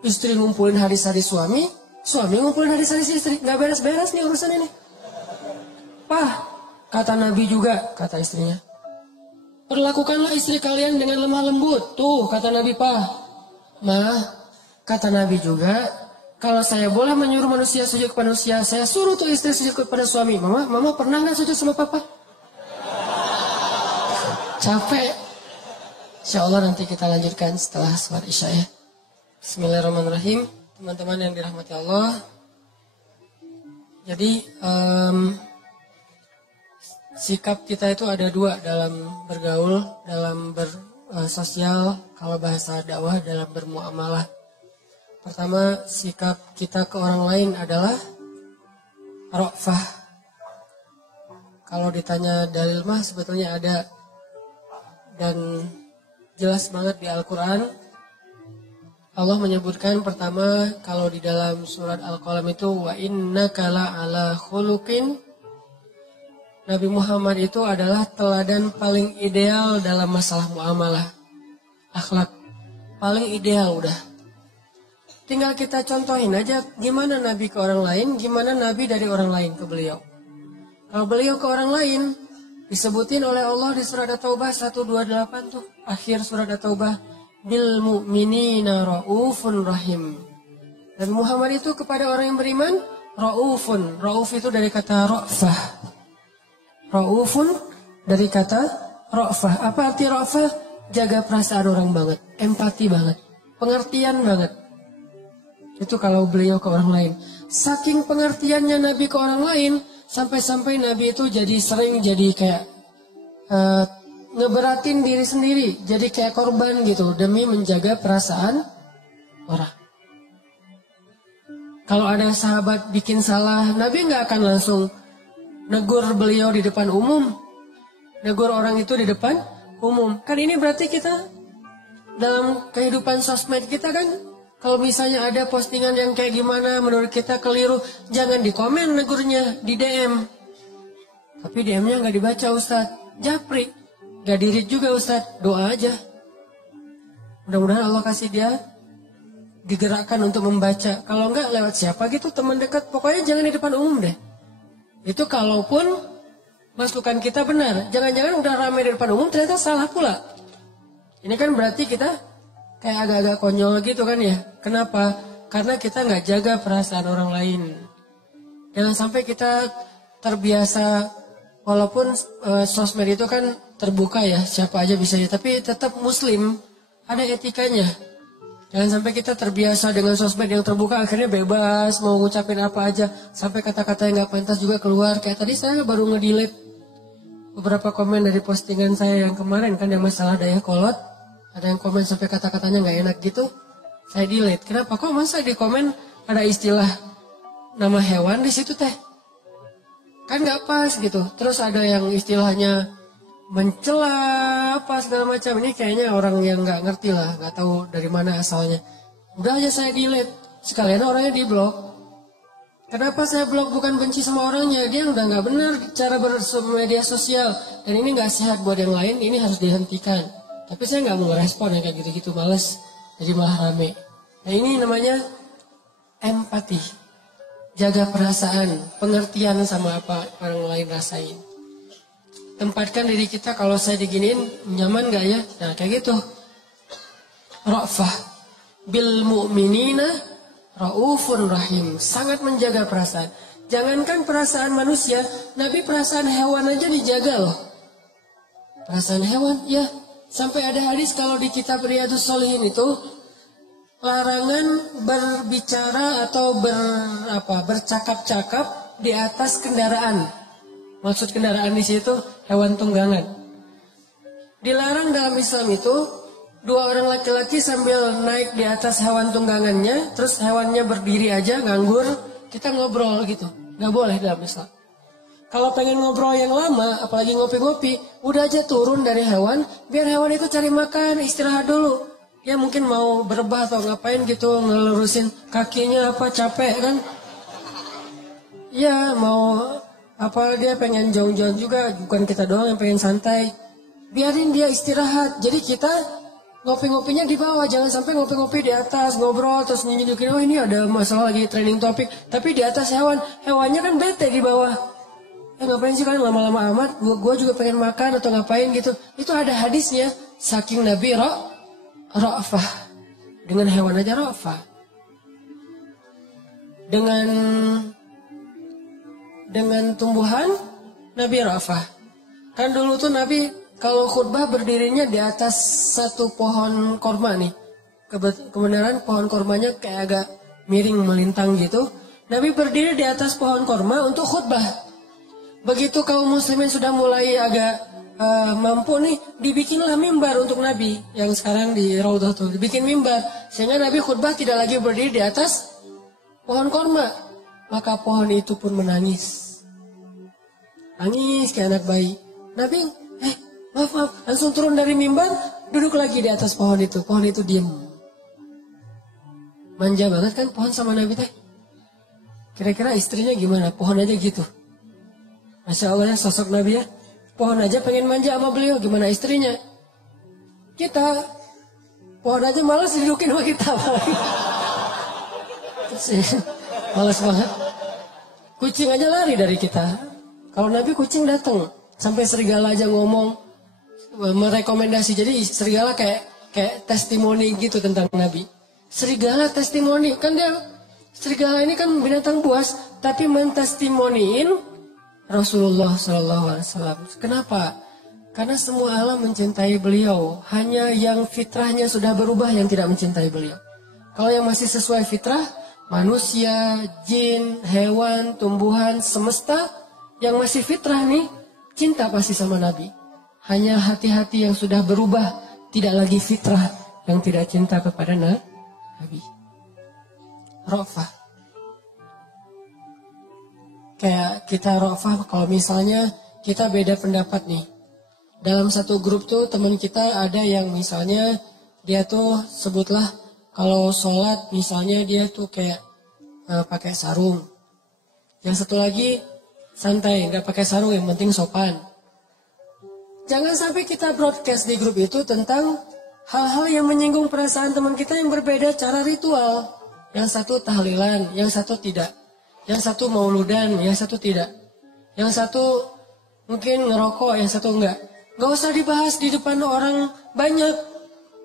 Istri ngumpulin hadis-hadis suami ngumpulin hadis-hadis istri. Nggak beres-beres nih urusan ini. Pah, kata Nabi juga, kata istrinya. Perlakukanlah istri kalian dengan lemah lembut. Tuh, kata Nabi, Pah. Mah, kata Nabi juga, kalau saya boleh menyuruh manusia sujud kepada manusia, saya suruh tuh istri sujud kepada suami. Mama pernah nggak sujud sama papa? Capek. Insya Allah nanti kita lanjutkan setelah sholat isya ya. Bismillahirrahmanirrahim. Teman-teman yang dirahmati Allah. Jadi sikap kita itu ada dua dalam bergaul, dalam bersosial, kalau bahasa dakwah dalam bermuamalah. Pertama, sikap kita ke orang lain adalah ra'fah. Kalau ditanya dalil mah sebetulnya ada, dan jelas banget di Al-Quran. Allah menyebutkan pertama kalau di dalam surat Al-Qalam itu wa innaka la'ala khuluqin. Nabi Muhammad itu adalah teladan paling ideal dalam masalah muamalah. Akhlak paling ideal udah. Tinggal kita contohin aja gimana Nabi ke orang lain, gimana Nabi dari orang lain ke beliau. Kalau beliau ke orang lain disebutin oleh Allah di surat At-Taubah 128 tuh, akhir surat At-Taubah. Bil mu'minina ra'ufun rahim. Dan Muhammad itu kepada orang yang beriman ra'ufun. Ra'uf itu dari kata ra'fah. Raufun dari kata ra'fah. Apa arti ra'fah? Jaga perasaan orang banget, empati banget, pengertian banget. Itu kalau beliau ke orang lain. Saking pengertiannya Nabi ke orang lain, sampai-sampai Nabi itu jadi sering jadi kayak ngeberatin diri sendiri, jadi kayak korban gitu demi menjaga perasaan orang. Kalau ada sahabat bikin salah, Nabi nggak akan langsung negur beliau di depan umum, negur orang itu di depan umum. Kan ini berarti kita dalam kehidupan sosmed kita kan, kalau misalnya ada postingan yang kayak gimana menurut kita keliru, jangan di komen negurnya, di DM. Tapi DM-nya nggak dibaca Ustadz, japri, nggak di-read juga Ustadz, doa aja. Mudah-mudahan Allah kasih dia digerakkan untuk membaca. Kalau enggak lewat siapa gitu, teman dekat, pokoknya jangan di depan umum deh. Itu kalaupun masukan kita benar, jangan-jangan udah ramai di depan umum ternyata salah pula. Ini kan berarti kita kayak agak-agak konyol gitu kan ya. Kenapa? Karena kita nggak jaga perasaan orang lain. Jangan sampai kita terbiasa, walaupun sosmed itu kan terbuka ya, siapa aja bisa ya, tapi tetap muslim, ada etikanya. Jangan sampai kita terbiasa dengan sosmed yang terbuka, akhirnya bebas, mau ngucapin apa aja, sampai kata-kata yang nggak pantas juga keluar. Kayak tadi saya baru nge-delete beberapa komen dari postingan saya yang kemarin kan, yang masalah daya kolot. Ada yang komen sampai kata-katanya nggak enak gitu, saya delete. Kenapa? Kok masa di komen ada istilah nama hewan di situ teh? Kan nggak pas gitu. Terus ada yang istilahnya mencela apa segala macam. Ini kayaknya orang yang nggak ngerti lah, nggak tahu dari mana asalnya. Udah aja saya delete, sekalian orangnya di blok. Kenapa saya blok? Bukan benci sama orangnya, dia udah nggak benar cara bermedia sosial, dan ini nggak sehat buat yang lain. Ini harus dihentikan. Tapi saya nggak mau respon yang kayak gitu-gitu, males, jadi malah rame. Nah ini namanya empati, jaga perasaan, pengertian sama apa orang lain rasain. Tempatkan diri kita, kalau saya diginiin nyaman gak ya? Nah kayak gitu. Ra'fah bil mu'minina raufun rahim, sangat menjaga perasaan. Jangankan perasaan manusia, Nabi perasaan hewan aja dijaga loh. Perasaan hewan, ya. Sampai ada hadis kalau di kitab Riyadhus Shalihin itu larangan berbicara atau bercakap-cakap di atas kendaraan. Maksud kendaraan di situ hewan tunggangan. Dilarang dalam Islam itu dua orang laki-laki sambil naik di atas hewan tunggangannya, terus hewannya berdiri aja nganggur, kita ngobrol gitu. Nggak boleh dalam Islam. Kalau pengen ngobrol yang lama, apalagi ngopi-ngopi, udah aja turun dari hewan, biar hewan itu cari makan, istirahat dulu. Ya mungkin mau berebah atau ngapain gitu, ngelurusin kakinya apa, capek kan. Ya mau apa, dia pengen jauh-jauh juga, bukan kita doang yang pengen santai. Biarin dia istirahat, jadi kita ngopi-ngopinya di bawah, jangan sampai ngopi-ngopi di atas, ngobrol, terus nunjukin, oh ini ada masalah lagi training topik, tapi di atas hewan, hewannya kan bete di bawah. Ngapain sih kalian lama-lama amat? Gue juga pengen makan atau ngapain gitu. Itu ada hadisnya. Saking Nabi ra'fah. Dengan hewan aja ra'fah. Dengan tumbuhan Nabi ra'fah. Kan dulu tuh Nabi kalau khutbah berdirinya di atas satu pohon korma nih. Kebenaran pohon kormanya kayak agak miring melintang gitu. Nabi berdiri di atas pohon korma untuk khutbah. Begitu kaum muslimin sudah mulai agak mampu nih, dibikinlah mimbar untuk Nabi. Yang sekarang di Raudhah tuh, dibikin mimbar. Sehingga Nabi khutbah tidak lagi berdiri di atas pohon korma. Maka pohon itu pun menangis. Nangis kayak anak bayi. Nabi, maaf, langsung turun dari mimbar, duduk lagi di atas pohon itu. Pohon itu diam. Manja banget kan pohon sama Nabi teh. Kira-kira istrinya gimana? Pohon aja gitu. Masya Allah ya, sosok Nabi ya. Pohon aja pengen manja sama beliau, gimana istrinya? Kita, pohon aja malas didudukin sama kita. Malas banget. Kucing aja lari dari kita. Kalau Nabi kucing datang, sampai serigala aja ngomong, merekomendasi. Jadi serigala kayak testimoni gitu tentang Nabi. Serigala testimoni, kan dia, serigala ini kan binatang buas, tapi mentestimoniin Rasulullah SAW. Kenapa? Karena semua alam mencintai beliau. Hanya yang fitrahnya sudah berubah yang tidak mencintai beliau. Kalau yang masih sesuai fitrah, manusia, jin, hewan, tumbuhan, semesta, yang masih fitrah nih, cinta pasti sama Nabi. Hanya hati-hati yang sudah berubah, tidak lagi fitrah, yang tidak cinta kepada Nabi. Ra'fah. Kayak kita ra'fah kalau misalnya kita beda pendapat nih. Dalam satu grup tuh teman kita ada yang misalnya dia tuh sebutlah kalau sholat misalnya dia tuh kayak pakai sarung. Yang satu lagi santai, nggak pakai sarung, yang penting sopan. Jangan sampai kita broadcast di grup itu tentang hal-hal yang menyinggung perasaan teman kita yang berbeda cara ritual. Yang satu tahlilan, yang satu tidak. Yang satu mauludan, yang satu tidak. Yang satu mungkin ngerokok, yang satu enggak. Gak usah dibahas di depan orang banyak.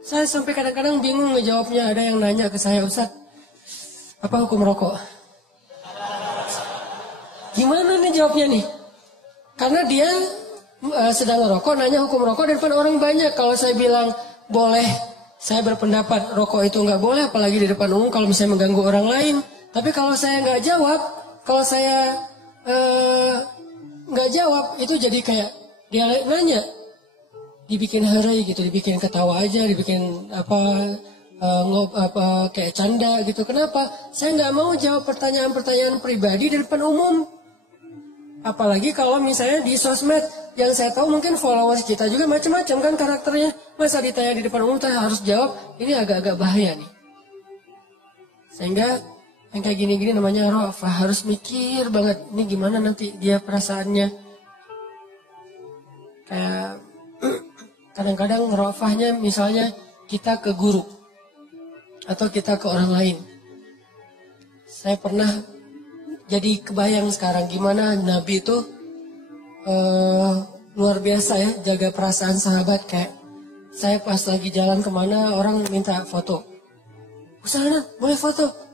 Saya sampai kadang-kadang bingung ngejawabnya. Ada yang nanya ke saya, Ustaz, apa hukum rokok? Gimana nih jawabnya nih? Karena dia sedang ngerokok, nanya hukum rokok di depan orang banyak. Kalau saya bilang boleh, saya berpendapat rokok itu nggak boleh, apalagi di depan umum kalau misalnya mengganggu orang lain. Tapi kalau saya nggak jawab, kalau saya nggak jawab, itu jadi kayak dia nanya, dibikin harai gitu, dibikin ketawa aja, dibikin kayak canda gitu. Kenapa? Saya nggak mau jawab pertanyaan-pertanyaan pribadi di depan umum. Apalagi kalau misalnya di sosmed, yang saya tahu mungkin followers kita juga macam-macam kan karakternya. Masa ditanya di depan umum, saya harus jawab, ini agak-agak bahaya nih. Sehingga yang kayak gini-gini namanya ra'fah, harus mikir banget, ini gimana nanti dia perasaannya. Kayak kadang-kadang ra'fahnya misalnya kita ke guru atau kita ke orang lain. Saya pernah jadi kebayang sekarang gimana Nabi itu luar biasa ya, jaga perasaan sahabat. Kayak saya pas lagi jalan kemana orang minta foto, Ustaz boleh foto?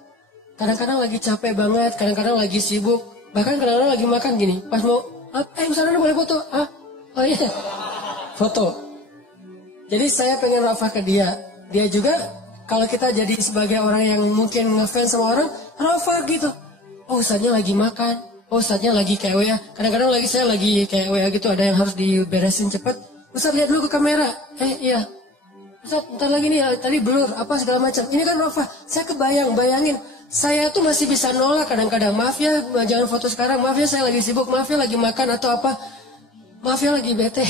Kadang-kadang lagi capek banget, kadang-kadang lagi sibuk, bahkan kadang-kadang lagi makan gini. Pas mau, Ustaz boleh foto? Oh iya, foto. Jadi saya pengen ra'fah ke dia. Dia juga, kalau kita jadi sebagai orang yang mungkin ngefans sama orang, ra'fah gitu. Oh Ustaznya lagi makan, oh Ustaznya lagi kayak WA. Kadang-kadang saya lagi kayak WA gitu, ada yang harus diberesin cepat. Ustaz lihat dulu ke kamera, iya. Ustaz bentar lagi nih, tadi blur, apa segala macam. Ini kan ra'fah, saya bayangin. Saya tuh masih bisa nolak kadang-kadang. Maaf ya, jangan foto sekarang. Maaf ya, saya lagi sibuk. Maaf ya, lagi makan atau apa. Maaf ya, lagi bete.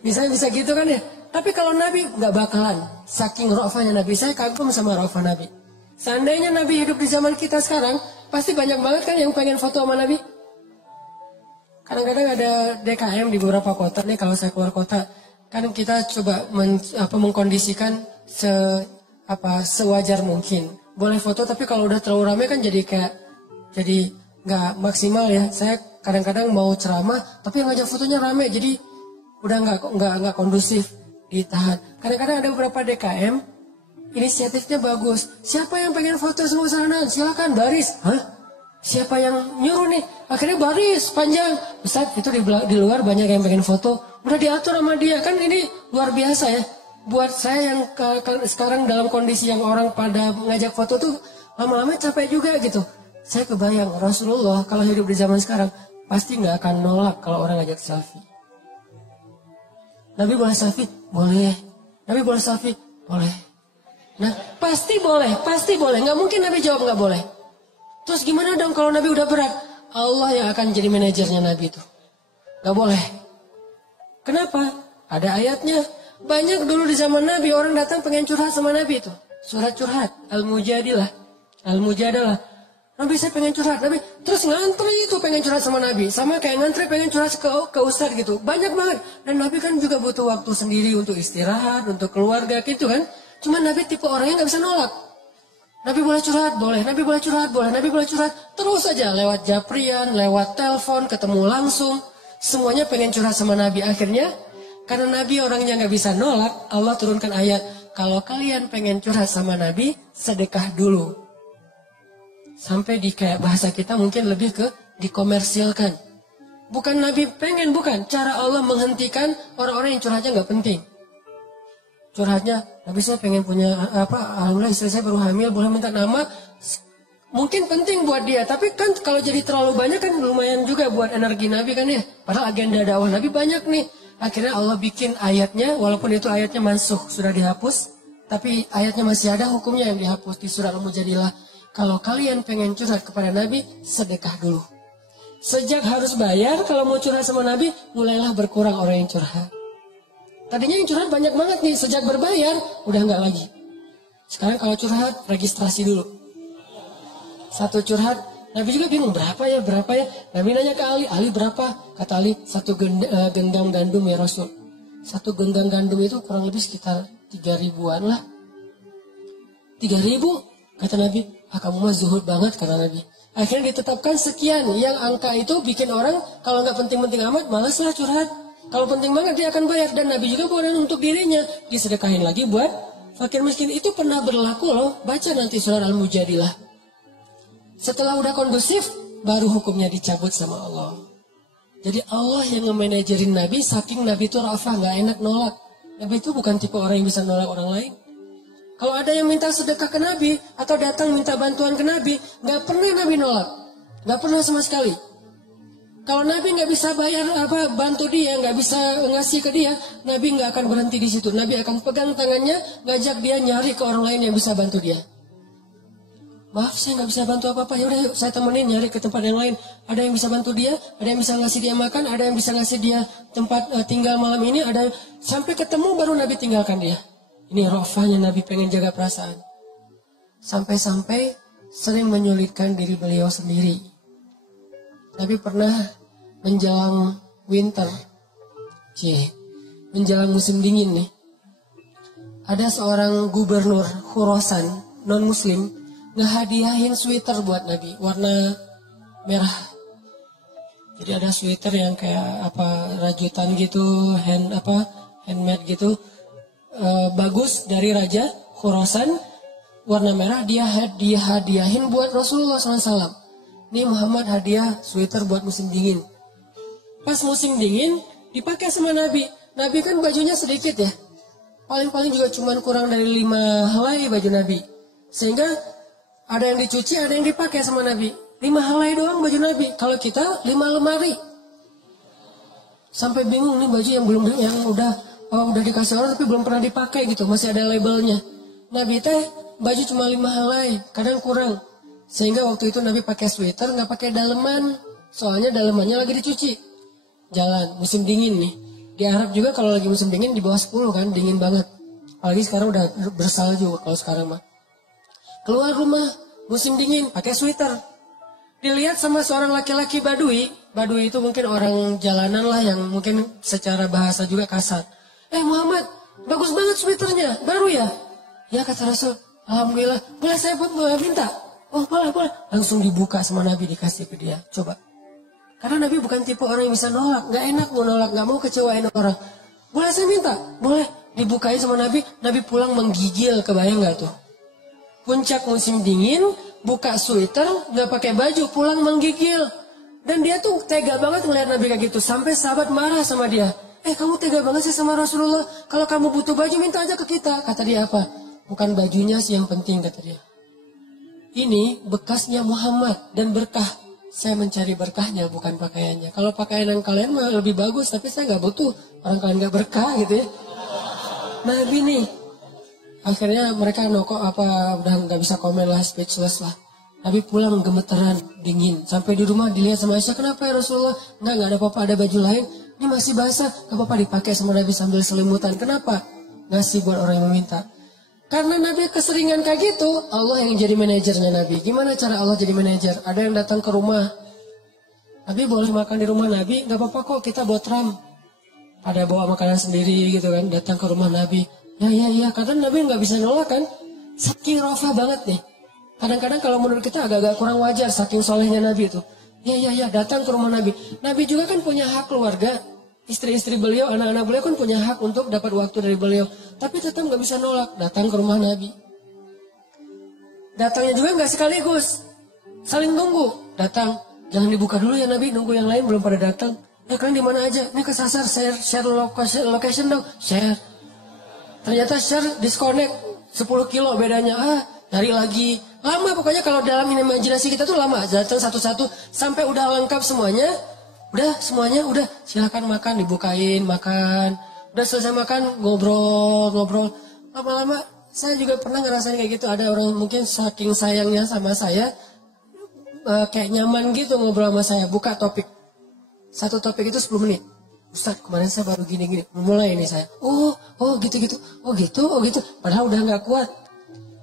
bisa gitu kan ya. Tapi kalau Nabi nggak bakalan. Saking ra'fahnya Nabi. Saya kagum sama ra'fah Nabi. Seandainya Nabi hidup di zaman kita sekarang, pasti banyak banget kan yang pengen foto sama Nabi. Kadang-kadang ada DKM di beberapa kota nih. Kalau saya keluar kota, kan kita coba mengkondisikan sewajar mungkin. Boleh foto, tapi kalau udah terlalu ramai kan jadi nggak maksimal ya. Saya kadang-kadang mau ceramah, tapi yang ngajak fotonya ramai, jadi udah nggak kondusif, ditahan. Kadang-kadang ada beberapa DKM, inisiatifnya bagus. Siapa yang pengen foto semua sana? Silakan baris. Siapa yang nyuruh nih? Akhirnya baris panjang. Ustaz, itu di luar banyak yang pengen foto. Udah diatur sama dia, kan ini luar biasa ya. Buat saya yang sekarang dalam kondisi yang orang pada ngajak foto tuh lama-lama capek juga gitu. Saya kebayang Rasulullah kalau hidup di zaman sekarang pasti nggak akan nolak kalau orang ngajak selfie. Nabi boleh selfie? Boleh. Nabi boleh selfie? Boleh. Nah pasti boleh. Nggak mungkin Nabi jawab nggak boleh. Terus gimana dong kalau Nabi udah berat? Allah yang akan jadi manajernya Nabi itu. Nggak boleh. Kenapa? Ada ayatnya. Banyak dulu di zaman Nabi orang datang pengen curhat sama Nabi itu. Surat curhat, Al-Mujadilah. Nabi saya pengen curhat, Nabi terus ngantri itu pengen curhat sama Nabi. Sama kayak ngantri pengen curhat ke Ustadz gitu. Banyak banget. Dan Nabi kan juga butuh waktu sendiri untuk istirahat, untuk keluarga gitu kan. Cuma Nabi tipe orangnya gak bisa nolak. Nabi boleh curhat, boleh. Nabi boleh curhat, boleh. Nabi boleh curhat. Terus aja lewat japrian, lewat telepon, ketemu langsung. Semuanya pengen curhat sama Nabi. Akhirnya karena Nabi orangnya gak bisa nolak, Allah turunkan ayat, kalau kalian pengen curhat sama Nabi, sedekah dulu. Sampai di kayak bahasa kita mungkin lebih ke dikomersilkan. Bukan Nabi pengen, bukan. Cara Allah menghentikan orang-orang yang curhatnya nggak penting. Curhatnya, Nabi saya pengen punya alhamdulillah istri saya baru hamil, boleh minta nama. Mungkin penting buat dia, tapi kan kalau jadi terlalu banyak kan lumayan juga buat energi Nabi kan ya. Padahal agenda dakwah Nabi banyak nih. Akhirnya Allah bikin ayatnya, walaupun itu ayatnya mansuh, sudah dihapus. Tapi ayatnya masih ada, hukumnya yang dihapus di surat Al-Mujadilah. Kalau kalian pengen curhat kepada Nabi, sedekah dulu. Sejak harus bayar, kalau mau curhat sama Nabi, mulailah berkurang orang yang curhat. Tadinya yang curhat banyak banget nih, sejak berbayar, udah nggak lagi. Sekarang kalau curhat, registrasi dulu. Satu curhat, Nabi juga bingung berapa ya. Nabi nanya ke Ali berapa? Kata Ali, satu genggam gandum ya Rasul. Satu genggam gandum itu kurang lebih sekitar 3.000-an lah. 3.000? Kata Nabi, kamu mah zuhud banget, kata Nabi. Akhirnya ditetapkan sekian, yang angka itu bikin orang, kalau nggak penting-penting amat, malas lah curhat. Kalau penting banget dia akan bayar. Dan Nabi juga bukan untuk dirinya, disedekahin lagi buat fakir miskin. Itu pernah berlaku loh, baca nanti surat Al-Mujadilah. Setelah udah kondusif, baru hukumnya dicabut sama Allah. Jadi Allah yang nge-manajerin Nabi, saking Nabi itu rafah, gak enak nolak. Nabi itu bukan tipe orang yang bisa nolak orang lain. Kalau ada yang minta sedekah ke Nabi, atau datang minta bantuan ke Nabi, gak pernah Nabi nolak. Gak pernah sama sekali. Kalau Nabi gak bisa bayar bantu dia, gak bisa ngasih ke dia, Nabi gak akan berhenti di situ. Nabi akan pegang tangannya, ngajak dia nyari ke orang lain yang bisa bantu dia. Maaf, saya nggak bisa bantu apa-apa. Ya udah, saya temenin nyari ke tempat yang lain. Ada yang bisa bantu dia, ada yang bisa ngasih dia makan, ada yang bisa ngasih dia tempat tinggal malam ini, ada sampai ketemu baru Nabi tinggalkan dia. Ini rafahnya Nabi pengen jaga perasaan. Sampai-sampai sering menyulitkan diri beliau sendiri. Nabi pernah menjelang winter, menjelang musim dingin nih. Ada seorang gubernur Khurasan non-muslim ngehadiahin sweater buat Nabi warna merah. Jadi ada sweater yang kayak rajutan gitu, handmade gitu, bagus dari Raja Khurasan, warna merah. Dia hadiahin buat Rasulullah SAW. Ini Muhammad hadiah sweater buat musim dingin. Pas musim dingin dipakai sama Nabi. Nabi kan bajunya sedikit ya, paling-paling juga cuman kurang dari 5 helai baju Nabi. Sehingga ada yang dicuci, ada yang dipakai sama Nabi. 5 helai doang baju Nabi. Kalau kita 5 lemari. Sampai bingung nih baju yang udah dikasih orang tapi belum pernah dipakai gitu. Masih ada labelnya. Nabi teh baju cuma 5 helai, kadang kurang. Sehingga waktu itu Nabi pakai sweater, nggak pakai daleman. Soalnya dalemannya lagi dicuci. Jalan, musim dingin nih. Di Arab juga kalau lagi musim dingin di bawah 10 kan, dingin banget. Apalagi sekarang udah bersalju kalau sekarang mah. Keluar rumah, musim dingin, pakai sweater. Dilihat sama seorang laki-laki Badui. Badui itu mungkin orang jalanan lah yang mungkin secara bahasa juga kasar. Muhammad, bagus banget sweaternya, baru ya? Ya kata Rasul, alhamdulillah. Boleh saya minta? Oh boleh. Langsung dibuka sama Nabi, dikasih ke dia. Coba. Karena Nabi bukan tipe orang yang bisa nolak. Gak enak mau nolak, gak mau kecewain orang. Boleh saya minta? Boleh. Dibukain sama Nabi, Nabi pulang menggigil, kebayang gak tuh? Puncak musim dingin, buka sweater, gak pakai baju, pulang menggigil. Dan dia tuh tega banget ngeliat Nabi kayak gitu. Sampai sahabat marah sama dia. Kamu tega banget sih sama Rasulullah. Kalau kamu butuh baju, minta aja ke kita. Kata dia apa? Bukan bajunya sih yang penting, kata dia. Ini bekasnya Muhammad dan berkah. Saya mencari berkahnya, bukan pakaiannya. Kalau pakaian yang kalian mah lebih bagus, tapi saya gak butuh. Orang kalian gak berkah gitu ya. Nabi nih. Akhirnya mereka udah nggak bisa komen lah, speechless lah. Nabi pulang gemeteran, dingin. Sampai di rumah dilihat sama Aisyah, kenapa ya Rasulullah? Nggak ada apa-apa, ada baju lain. Ini masih basah, nggak apa-apa dipakai sama Nabi sambil selimutan. Kenapa? Ngasih buat orang yang meminta. Karena Nabi keseringan kayak gitu, Allah yang jadi manajernya Nabi. Gimana cara Allah jadi manajer? Ada yang datang ke rumah. Nabi boleh makan di rumah Nabi, nggak apa-apa kok, kita botram. Ada bawa makanan sendiri gitu kan, datang ke rumah Nabi. Ya, kadang Nabi nggak bisa nolak kan. Saking rafah banget nih. Kadang-kadang kalau menurut kita agak-agak kurang wajar, saking solehnya Nabi itu. Ya, datang ke rumah Nabi. Nabi juga kan punya hak keluarga. Istri-istri beliau, anak-anak beliau kan punya hak untuk dapat waktu dari beliau. Tapi tetap nggak bisa nolak, datang ke rumah Nabi. Datangnya juga nggak sekaligus. Saling tunggu. Datang, Jangan dibuka dulu ya Nabi, nunggu yang lain belum pada datang. Kalian di mana aja? Ini kesasar, share location dong, share. Ternyata share disconnect 10 kilo bedanya. Cari lagi. Lama pokoknya kalau dalam imajinasi kita tuh lama. Datang satu-satu sampai udah lengkap semuanya. Udah silakan makan, dibukain, makan. Udah selesai makan, ngobrol. Lama-lama saya juga pernah ngerasain kayak gitu. Ada orang mungkin saking sayangnya sama saya, kayak nyaman gitu ngobrol sama saya. Buka topik. Satu topik itu 10 menit. Ustaz, kemarin saya baru gini-gini. Mulai ini saya. Oh gitu. Oh gitu. Padahal udah gak kuat.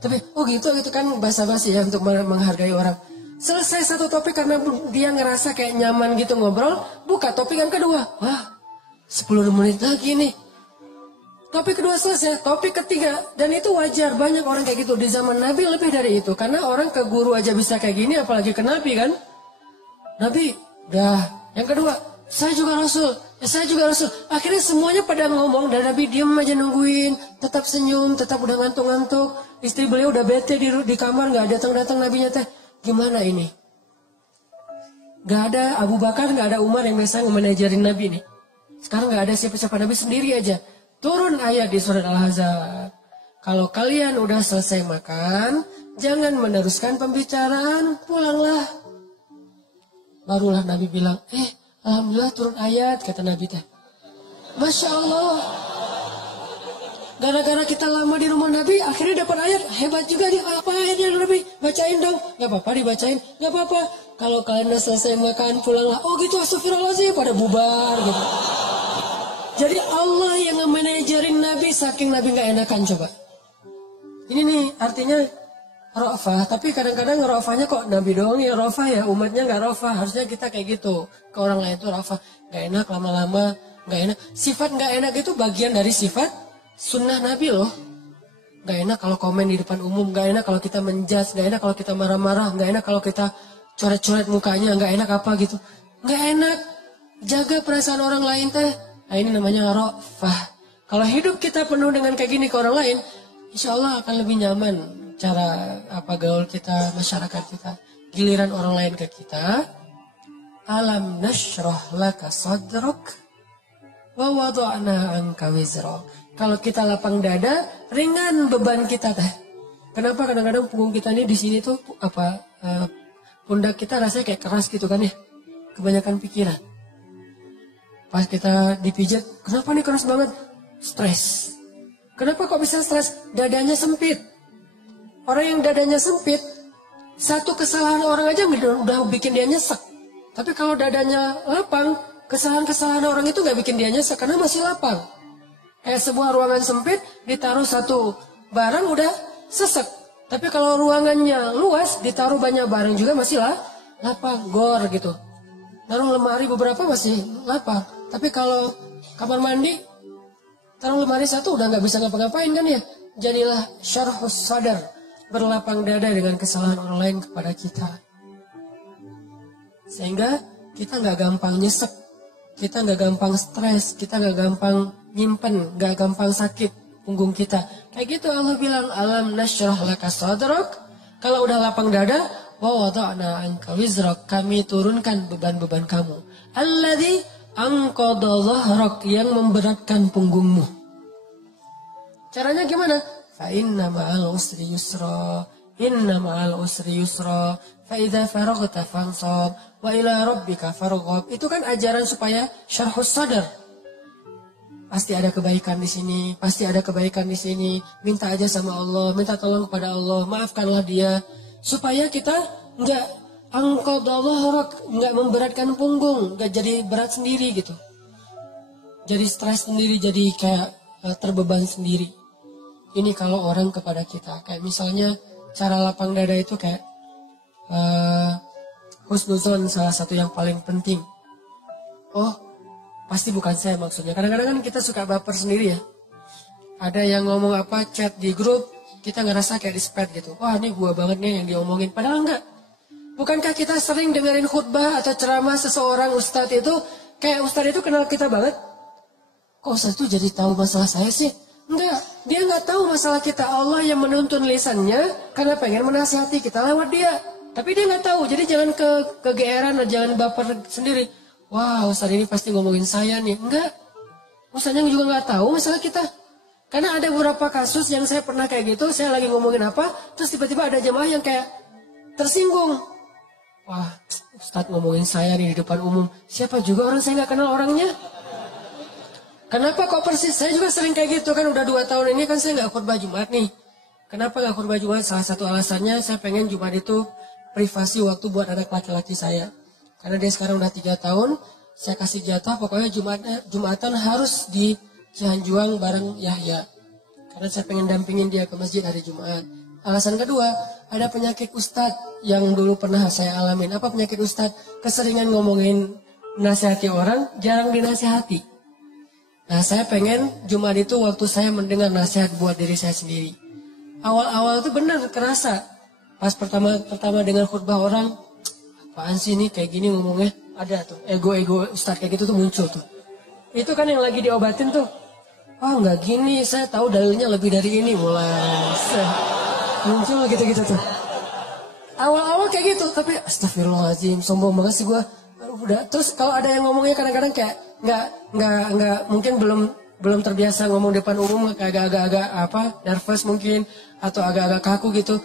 Tapi, gitu kan basa-basi ya untuk menghargai orang. Selesai satu topik karena dia ngerasa kayak nyaman gitu ngobrol. Buka topik yang kedua. 10 menit lagi nih. Topik kedua selesai, topik ketiga. Dan itu wajar, banyak orang kayak gitu. Di zaman Nabi lebih dari itu. Karena orang ke guru aja bisa kayak gini, apalagi ke Nabi kan. Nabi, yang kedua, saya juga Rasul. Akhirnya semuanya pada ngomong, dan Nabi diam aja nungguin. Tetap senyum, tetap udah ngantuk-ngantuk. Istri beliau udah bete di kamar, gak datang-datang Nabinya teh. Gimana ini? Gak ada Abu Bakar, gak ada Umar yang bisa nge-manajerin Nabi nih. Sekarang gak ada siapa-siapa, Nabi sendiri aja. Turun ayat di surat Al-Ahzab. Kalau kalian udah selesai makan, jangan meneruskan pembicaraan, pulanglah. Barulah Nabi bilang, Alhamdulillah turun ayat, kata Nabi teh. Masya Allah. Gara-gara kita lama di rumah Nabi, akhirnya dapat ayat. Hebat juga dia. Apa ayatnya Nabi? Bacain dong. Gak apa-apa dibacain. Gak apa-apa. Kalau kalian udah selesai makan, pulanglah. Oh gitu, astagfirullahaladzim. Pada bubar gitu. Jadi Allah yang nge-manajerin Nabi, saking Nabi gak enakan coba. Ini nih artinya rofah. Tapi kadang-kadang rofahnya kok Nabi doang ya rofah ya. Umatnya gak rofah. Harusnya kita kayak gitu. Ke orang lain itu rofah. Gak enak lama-lama. Gak enak. Sifat gak enak itu bagian dari sifat sunnah Nabi loh. Gak enak kalau komen di depan umum. Gak enak kalau kita menjudge. Gak enak kalau kita marah-marah. Gak enak kalau kita coret-coret mukanya. Gak enak apa gitu. Gak enak. Jaga perasaan orang lain teh. Nah ini namanya rofah. Kalau hidup kita penuh dengan kayak gini ke orang lain, insya Allah akan lebih nyaman cara gaul kita, masyarakat kita. Giliran orang lain ke kita, alam nashrah laka sadrak wa wada'na anka wizrak. Kalau kita lapang dada, ringan beban kita teh. Kenapa kadang-kadang punggung kita ini di sini tuh pundak kita rasanya kayak keras gitu kan ya? Kebanyakan pikiran. Pas kita dipijat, kenapa nih keras banget? Stres. Kenapa kok bisa stres? Dadanya sempit. Orang yang dadanya sempit, satu kesalahan orang aja udah bikin dia nyesek. Tapi kalau dadanya lapang, kesalahan-kesalahan orang itu gak bikin dia nyesek karena masih lapang. Kayak sebuah ruangan sempit, ditaruh satu barang udah sesek. Tapi kalau ruangannya luas, ditaruh banyak barang juga masih lapang, gor gitu. Taruh lemari beberapa masih lapang. Tapi kalau kamar mandi, taruh lemari satu udah gak bisa ngapa-ngapain kan ya. Jadilah syarhus sadar, berlapang dada dengan kesalahan orang lain kepada kita. Sehingga kita gak gampang nyesek. Kita gak gampang stres, kita gak gampang nyimpen, gak gampang sakit punggung kita. Kayak gitu Allah bilang, alam nasyrah laka sadrak. Kalau udah lapang dada, wa wada'na anka wizrak, kami turunkan beban-beban kamu. Alladzi anqadha dhahrak, yang memberatkan punggungmu. Caranya gimana? Fa inna ma'al usri yusra, inna ma'al usri yusra, fa idza faraghta fansab wa ila rabbika farghab. Itu kan ajaran supaya syarhus sadar. Pasti ada kebaikan di sini, pasti ada kebaikan di sini. Minta aja sama Allah, minta tolong kepada Allah, maafkanlah dia. Supaya kita enggak enggak memberatkan punggung, enggak jadi berat sendiri gitu. Jadi stres sendiri, jadi kayak terbeban sendiri. Ini kalau orang kepada kita, kayak misalnya cara lapang dada itu kayak husnuzon salah satu yang paling penting. Oh, pasti bukan saya maksudnya. Kadang-kadang kan kita suka baper sendiri ya. Ada yang ngomong apa, chat di grup, kita ngerasa kayak di-spread gitu. Wah ini gua banget nih yang diomongin. Padahal enggak. Bukankah kita sering dengerin khutbah atau ceramah seseorang ustadz itu, kayak ustadz itu kenal kita banget? Kok ustadz itu jadi tahu masalah saya sih? Enggak, dia enggak tahu masalah kita. Allah yang menuntun lisannya karena pengen menasihati kita lewat dia. Tapi dia nggak tahu, jadi jangan kegeeran, jangan baper sendiri. Wah, Ustaz ini pasti ngomongin saya nih. Enggak, Ustaznya juga nggak tahu masalah kita. Karena ada beberapa kasus yang saya pernah kayak gitu, saya lagi ngomongin apa, terus tiba-tiba ada jemaah yang kayak tersinggung. Wah, Ustaz ngomongin saya nih di depan umum. Siapa juga orang saya nggak kenal orangnya. Kenapa kok persis? Saya juga sering kayak gitu kan, udah 2 tahun ini kan saya nggak khutbah Jumat nih. Kenapa nggak khutbah Jumat? Salah satu alasannya saya pengen Jumat itu privasi waktu buat anak laki-laki saya. Karena dia sekarang udah 3 tahun, saya kasih jatah pokoknya Jumatan harus di Cihanjuang bareng Yahya. Karena saya pengen dampingin dia ke masjid hari Jumat. Alasan kedua, ada penyakit Ustadz yang dulu pernah saya alamin. Apa penyakit Ustadz? Keseringan ngomongin nasihati orang, jarang dinasihati. Nah, saya pengen Jumat itu waktu saya mendengar nasihat buat diri saya sendiri. Awal-awal itu benar kerasa. Pas pertama dengar khutbah orang, apaan sih ini kayak gini ngomongnya? Ada tuh, ego Ustadz kayak gitu tuh muncul tuh. Itu kan yang lagi diobatin tuh. Oh nggak gini, saya tahu dalilnya lebih dari ini. Mulai muncul gitu-gitu tuh. Awal-awal kayak gitu, tapi astagfirullahaladzim, sombong banget sih gue. Udah, terus kalau ada yang ngomongnya kadang-kadang kayak nggak mungkin belum terbiasa ngomong depan umum, kayak agak-agak nervous mungkin atau agak-agak kaku gitu.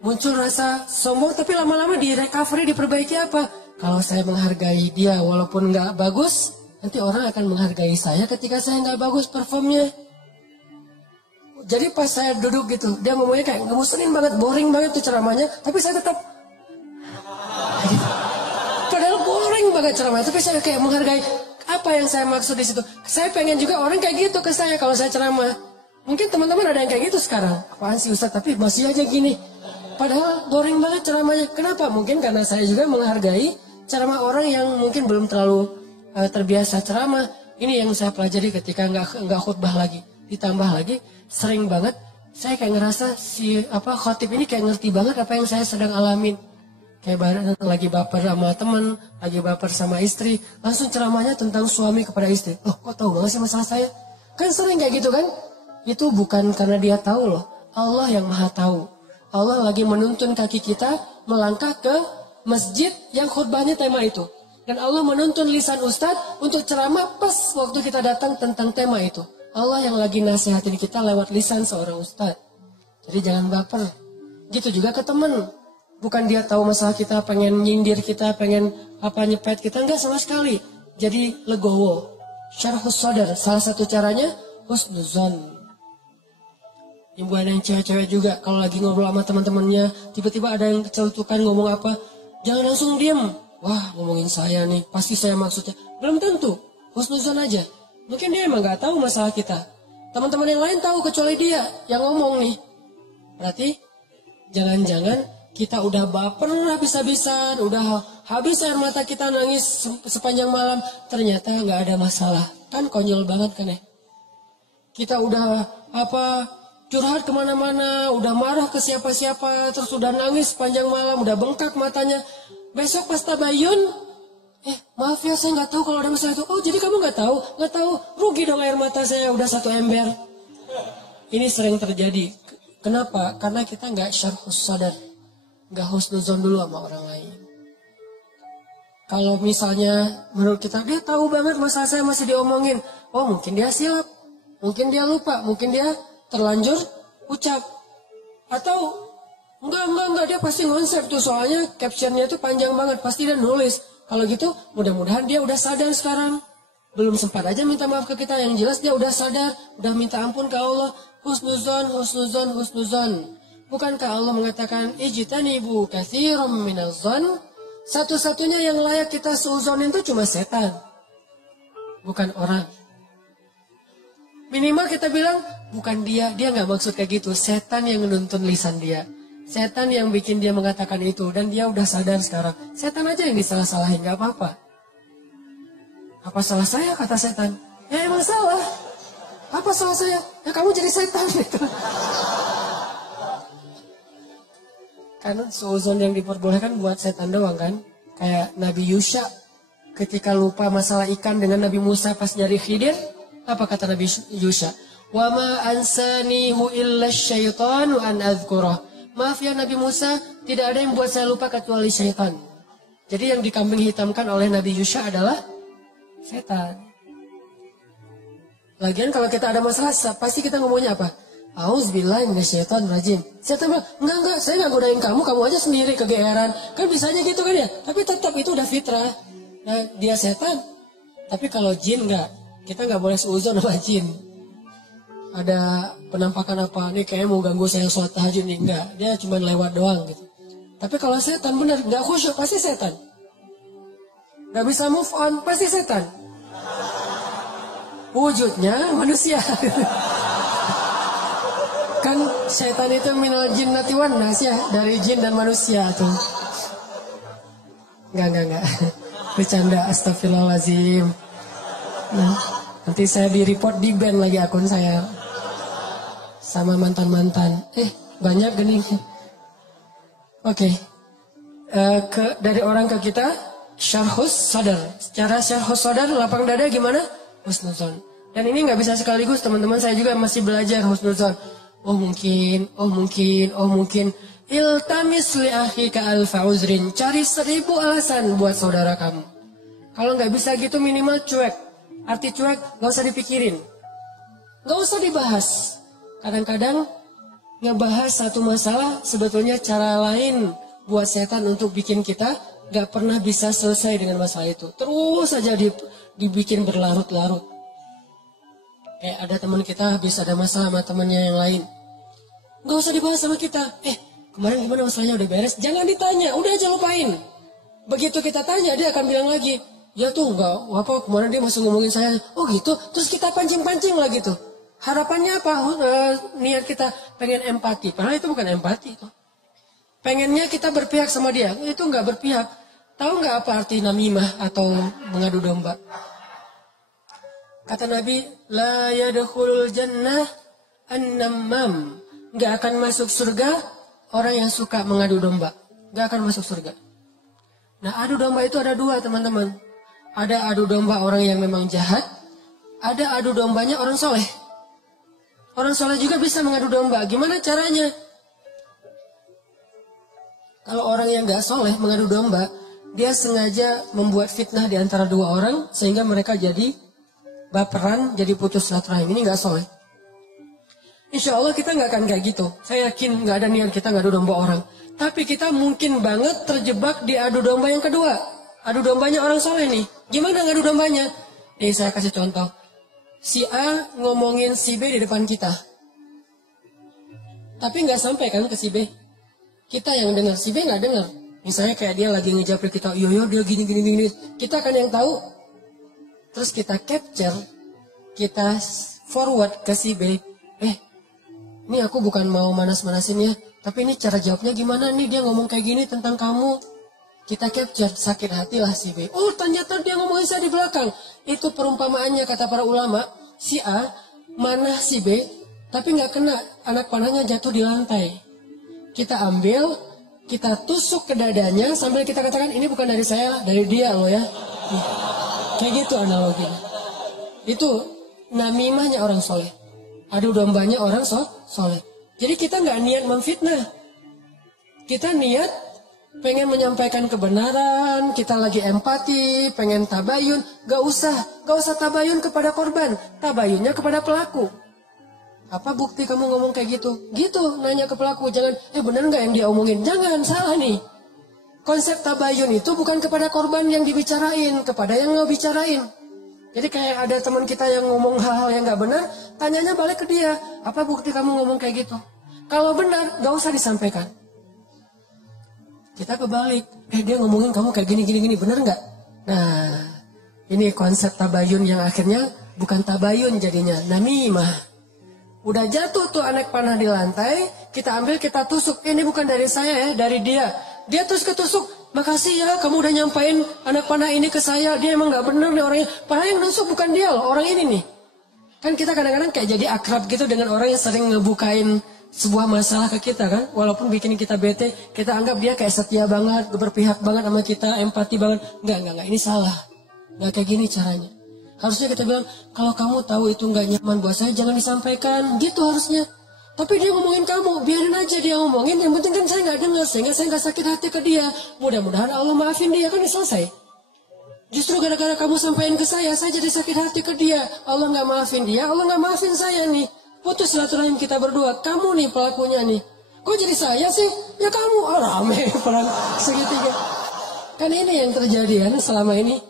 Muncul rasa sombong, tapi lama-lama di recovery, diperbaiki apa? Kalau saya menghargai dia walaupun nggak bagus, nanti orang akan menghargai saya ketika saya nggak bagus performnya. Jadi pas saya duduk gitu, dia ngomongnya kayak ngebosenin banget, boring banget tuh ceramahnya, tapi saya tetap padahal boring banget ceramahnya, tapi saya kayak menghargai. Apa yang saya maksud di situ? Saya pengen juga orang kayak gitu ke saya kalau saya ceramah. Mungkin teman-teman ada yang kayak gitu sekarang. Apaan sih Ustaz, tapi masih aja gini. Padahal boring banget ceramahnya. Kenapa? Mungkin karena saya juga menghargai ceramah orang yang mungkin belum terlalu terbiasa ceramah. Ini yang saya pelajari ketika nggak khutbah lagi. Ditambah lagi sering banget saya kayak ngerasa si khotib ini kayak ngerti banget apa yang saya sedang alamin. Kayak barang lagi baper sama teman, lagi baper sama istri, langsung ceramahnya tentang suami kepada istri. Oh, kok tahu banget sih masalah saya? Kan sering kayak gitu kan? Itu bukan karena dia tahu loh. Allah yang maha tahu. Allah lagi menuntun kaki kita melangkah ke masjid yang khutbahnya tema itu. Dan Allah menuntun lisan ustadz untuk ceramah pas waktu kita datang tentang tema itu. Allah yang lagi nasihatin kita lewat lisan seorang ustadz. Jadi jangan baper. Gitu juga ke teman. Bukan dia tahu masalah kita, pengen nyindir kita, pengen nyepet kita. Enggak sama sekali. Jadi legowo. Syarhus sadar. Salah satu caranya husnuzon. Yang buat yang cewek-cewek juga. Kalau lagi ngobrol sama teman-temannya, tiba-tiba ada yang kecelutukan ngomong apa. Jangan langsung diam. Wah ngomongin saya nih. Pasti saya maksudnya. Belum tentu. Husnuzon aja. Mungkin dia emang gak tahu masalah kita. Teman-teman yang lain tahu kecuali dia yang ngomong nih. Berarti jangan-jangan kita udah baper habis-habisan, udah habis air mata kita nangis sepanjang malam, ternyata nggak ada masalah. Kan konyol banget kan ya. Kita udah curhat kemana-mana, udah marah ke siapa-siapa, terus udah nangis sepanjang malam, udah bengkak matanya. Besok pas tabayun, maaf ya saya nggak tahu kalau ada masalah itu. Oh jadi kamu nggak tahu? Nggak tahu, rugi dong air mata saya udah 1 ember. Ini sering terjadi. Kenapa? Karena kita nggak syarhus sadar. Gak husnuzon dulu sama orang lain. Kalau misalnya menurut kita dia tahu banget masalah saya masih diomongin. Oh mungkin dia silap. Mungkin dia lupa. Mungkin dia terlanjur ucap. Atau enggak dia pasti konsep tuh. Soalnya captionnya tuh panjang banget. Pasti dia nulis. Kalau gitu mudah-mudahan dia udah sadar sekarang. Belum sempat aja minta maaf ke kita. Yang jelas dia udah sadar. Udah minta ampun ke Allah. Husnuzon. Bukankah Allah mengatakan ijtanibu katsiran minaz-zan? Satu-satunya yang layak kita suuzonin itu cuma setan. Bukan orang. Minimal kita bilang bukan dia nggak maksud kayak gitu. Setan yang menuntun lisan dia. Setan yang bikin dia mengatakan itu dan dia udah sadar sekarang. Setan aja yang disalah-salahin, nggak apa-apa. Apa salah saya kata setan? Ya emang salah. Apa salah saya? Ya kamu jadi setan gitu. Karena suuzon yang diperbolehkan buat setan doang kan. Kayak Nabi Yusha ketika lupa masalah ikan dengan Nabi Musa pas nyari Khidir. Apa kata Nabi Yusha? Wa ma ansanihu illa syaitanu an adhkurah. maaf ya Nabi Musa, tidak ada yang buat saya lupa kecuali syaitan. Jadi yang dikambing hitamkan oleh Nabi Yusha adalah setan. Lagian kalau kita ada masalah, pasti kita ngomongnya apa? Auzubillahi minasyaitonirrajim. Setan bilang, enggak, saya nggak godain kamu, kamu aja sendiri kegeeran. Kan bisanya gitu kan ya. Tapi tetap itu udah fitrah. Nah, dia setan. Tapi kalau jin enggak, kita nggak boleh seuzon sama jin. Ada penampakan apa nih kayak mau ganggu saya sholat tahajud nih, enggak, dia cuma lewat doang gitu. Tapi kalau setan benar nggak khusyuk pasti setan, nggak bisa move on pasti setan, wujudnya manusia. Kan setan itu minal jinnati wan nas ya, dari jin dan manusia tuh. Enggak, bercanda, astagfirullahaladzim. Nah, nanti saya di report, di ban lagi akun saya. Sama mantan-mantan. Banyak gini. Oke. Dari orang ke kita, syarhus sadar. Secara syarhus sadar, lapang dada gimana? Husnuzon. Dan ini nggak bisa sekaligus, teman-teman. Saya juga masih belajar husnuzon. Oh mungkin. Iltamis li akhika alfa uzrin. Cari 1000 alasan buat saudara kamu. Kalau nggak bisa gitu minimal cuek. Arti cuek, nggak usah dipikirin. Nggak usah dibahas. Kadang-kadang ngebahas satu masalah sebetulnya cara lain buat setan untuk bikin kita gak pernah bisa selesai dengan masalah itu. Terus saja dibikin berlarut-larut. Kayak ada teman kita habis ada masalah sama temannya yang lain. Gak usah dibahas sama kita. Kemarin gimana masalahnya, udah beres? Jangan ditanya, udah aja lupain. Begitu kita tanya dia akan bilang lagi, ya tuh gak apa, kemarin dia masih ngomongin saya. Oh gitu, terus kita pancing-pancing lah gitu. Harapannya apa? Niat kita pengen empati. Padahal itu bukan empati. Pengennya kita berpihak sama dia. Itu nggak berpihak. Tahu nggak apa arti namimah atau mengadu domba? Kata Nabi, la yadkhulul jannah an-nammam. Nggak akan masuk surga orang yang suka mengadu domba. Nggak akan masuk surga. Nah, adu domba itu ada 2, teman-teman. Ada adu domba orang yang memang jahat. Ada adu dombanya orang soleh. Orang soleh juga bisa mengadu domba. Gimana caranya? Kalau orang yang gak soleh mengadu domba, dia sengaja membuat fitnah di antara 2 orang, sehingga mereka jadi baperan, jadi putus silaturahim. Ini gak soleh. Insya Allah kita gak akan kayak gitu. Saya yakin gak ada niat kita ngadu domba orang. Tapi kita mungkin banget terjebak di adu domba yang kedua. Adu dombanya orang soleh nih. Gimana ngadu dombanya? Saya kasih contoh. Si A ngomongin si B di depan kita. Tapi nggak sampai kan ke si B. Kita yang dengar, si B nggak dengar. Misalnya kayak dia lagi ngejapri kita, yo dia gini. Kita kan yang tahu. Terus kita capture, kita forward ke si B. Ini aku bukan mau manas-manasin ya. Tapi ini cara jawabnya gimana nih, dia ngomong kayak gini tentang kamu. Kita capture, sakit hatilah si B. Oh ternyata dia ngomongin saya di belakang. Itu perumpamaannya kata para ulama. Si A manah si B, tapi nggak kena, anak panahnya jatuh di lantai. Kita ambil, kita tusuk ke dadanya sambil kita katakan ini bukan dari saya, dari dia loh ya. Kayak gitu analoginya. Itu namimahnya orang soleh. Adu dombanya orang soleh. Jadi kita nggak niat memfitnah. Kita niat pengen menyampaikan kebenaran, kita lagi empati, pengen tabayun, gak usah tabayun kepada korban, tabayunnya kepada pelaku. Apa bukti kamu ngomong kayak gitu? Gitu, nanya ke pelaku, jangan, bener gak yang dia omongin? Jangan, salah nih. Konsep tabayun itu bukan kepada korban yang dibicarain, kepada yang ngebicarain. Jadi kayak ada teman kita yang ngomong hal-hal yang gak benar, tanyanya balik ke dia, apa bukti kamu ngomong kayak gitu? Kalau benar, gak usah disampaikan. Kita kebalik, dia ngomongin kamu kayak gini, bener nggak? Nah, ini konsep tabayun yang akhirnya bukan tabayun jadinya, namimah. Udah jatuh tuh anak panah di lantai, kita ambil, kita tusuk. Ini bukan dari saya ya, dari dia. Dia terus ketusuk, makasih ya kamu udah nyampain anak panah ini ke saya. Dia emang nggak bener nih orangnya. Padahal yang nusuk bukan dia loh, orang ini nih. Kan kita kadang-kadang kayak jadi akrab gitu dengan orang yang sering ngebukain sebuah masalah ke kita kan, walaupun bikin kita bete, kita anggap dia kayak setia banget, berpihak banget sama kita, empati banget. Enggak, ini salah. Enggak kayak gini caranya. Harusnya kita bilang, kalau kamu tahu itu enggak nyaman buat saya, jangan disampaikan. Gitu harusnya. Tapi dia ngomongin kamu, biarin aja dia ngomongin. Yang penting kan saya nggak dengar, sehingga saya nggak sakit hati ke dia. Mudah-mudahan Allah maafin dia, kan selesai. Justru gara-gara kamu sampaikan ke saya jadi sakit hati ke dia. Allah nggak maafin dia, Allah nggak maafin saya nih. Putus silaturahim kita berdua. Kamu nih pelakunya nih. Kok jadi saya sih? Ya kamu. Oh, rame perang segitiga. Kan ini yang terjadi kan selama ini.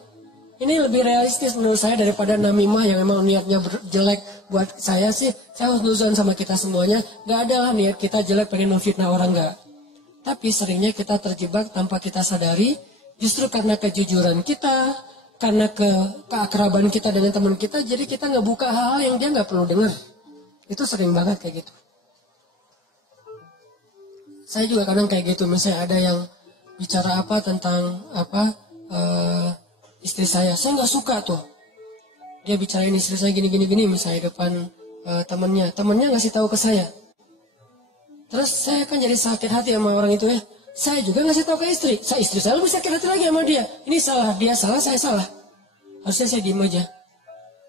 Ini lebih realistis menurut saya daripada namimah yang emang niatnya jelek buat saya sih. Saya husnuzon sama kita semuanya. Gak ada lah niat kita jelek pengen memfitnah orang, gak. Tapi seringnya kita terjebak tanpa kita sadari. Justru karena kejujuran kita, karena keakraban kita dengan teman kita, jadi kita ngebuka hal-hal yang dia nggak perlu dengar. Itu sering banget kayak gitu. Saya juga kadang kayak gitu. Misalnya ada yang bicara apa tentang istri saya nggak suka tuh. Dia bicarain istri saya gini, misalnya depan temennya ngasih tahu ke saya. Terus saya kan jadi sakit hati sama orang itu ya. Saya juga ngasih tahu ke istri. Istri saya lebih sakit hati lagi sama dia. Ini salah, dia salah, saya salah. Harusnya saya diem aja.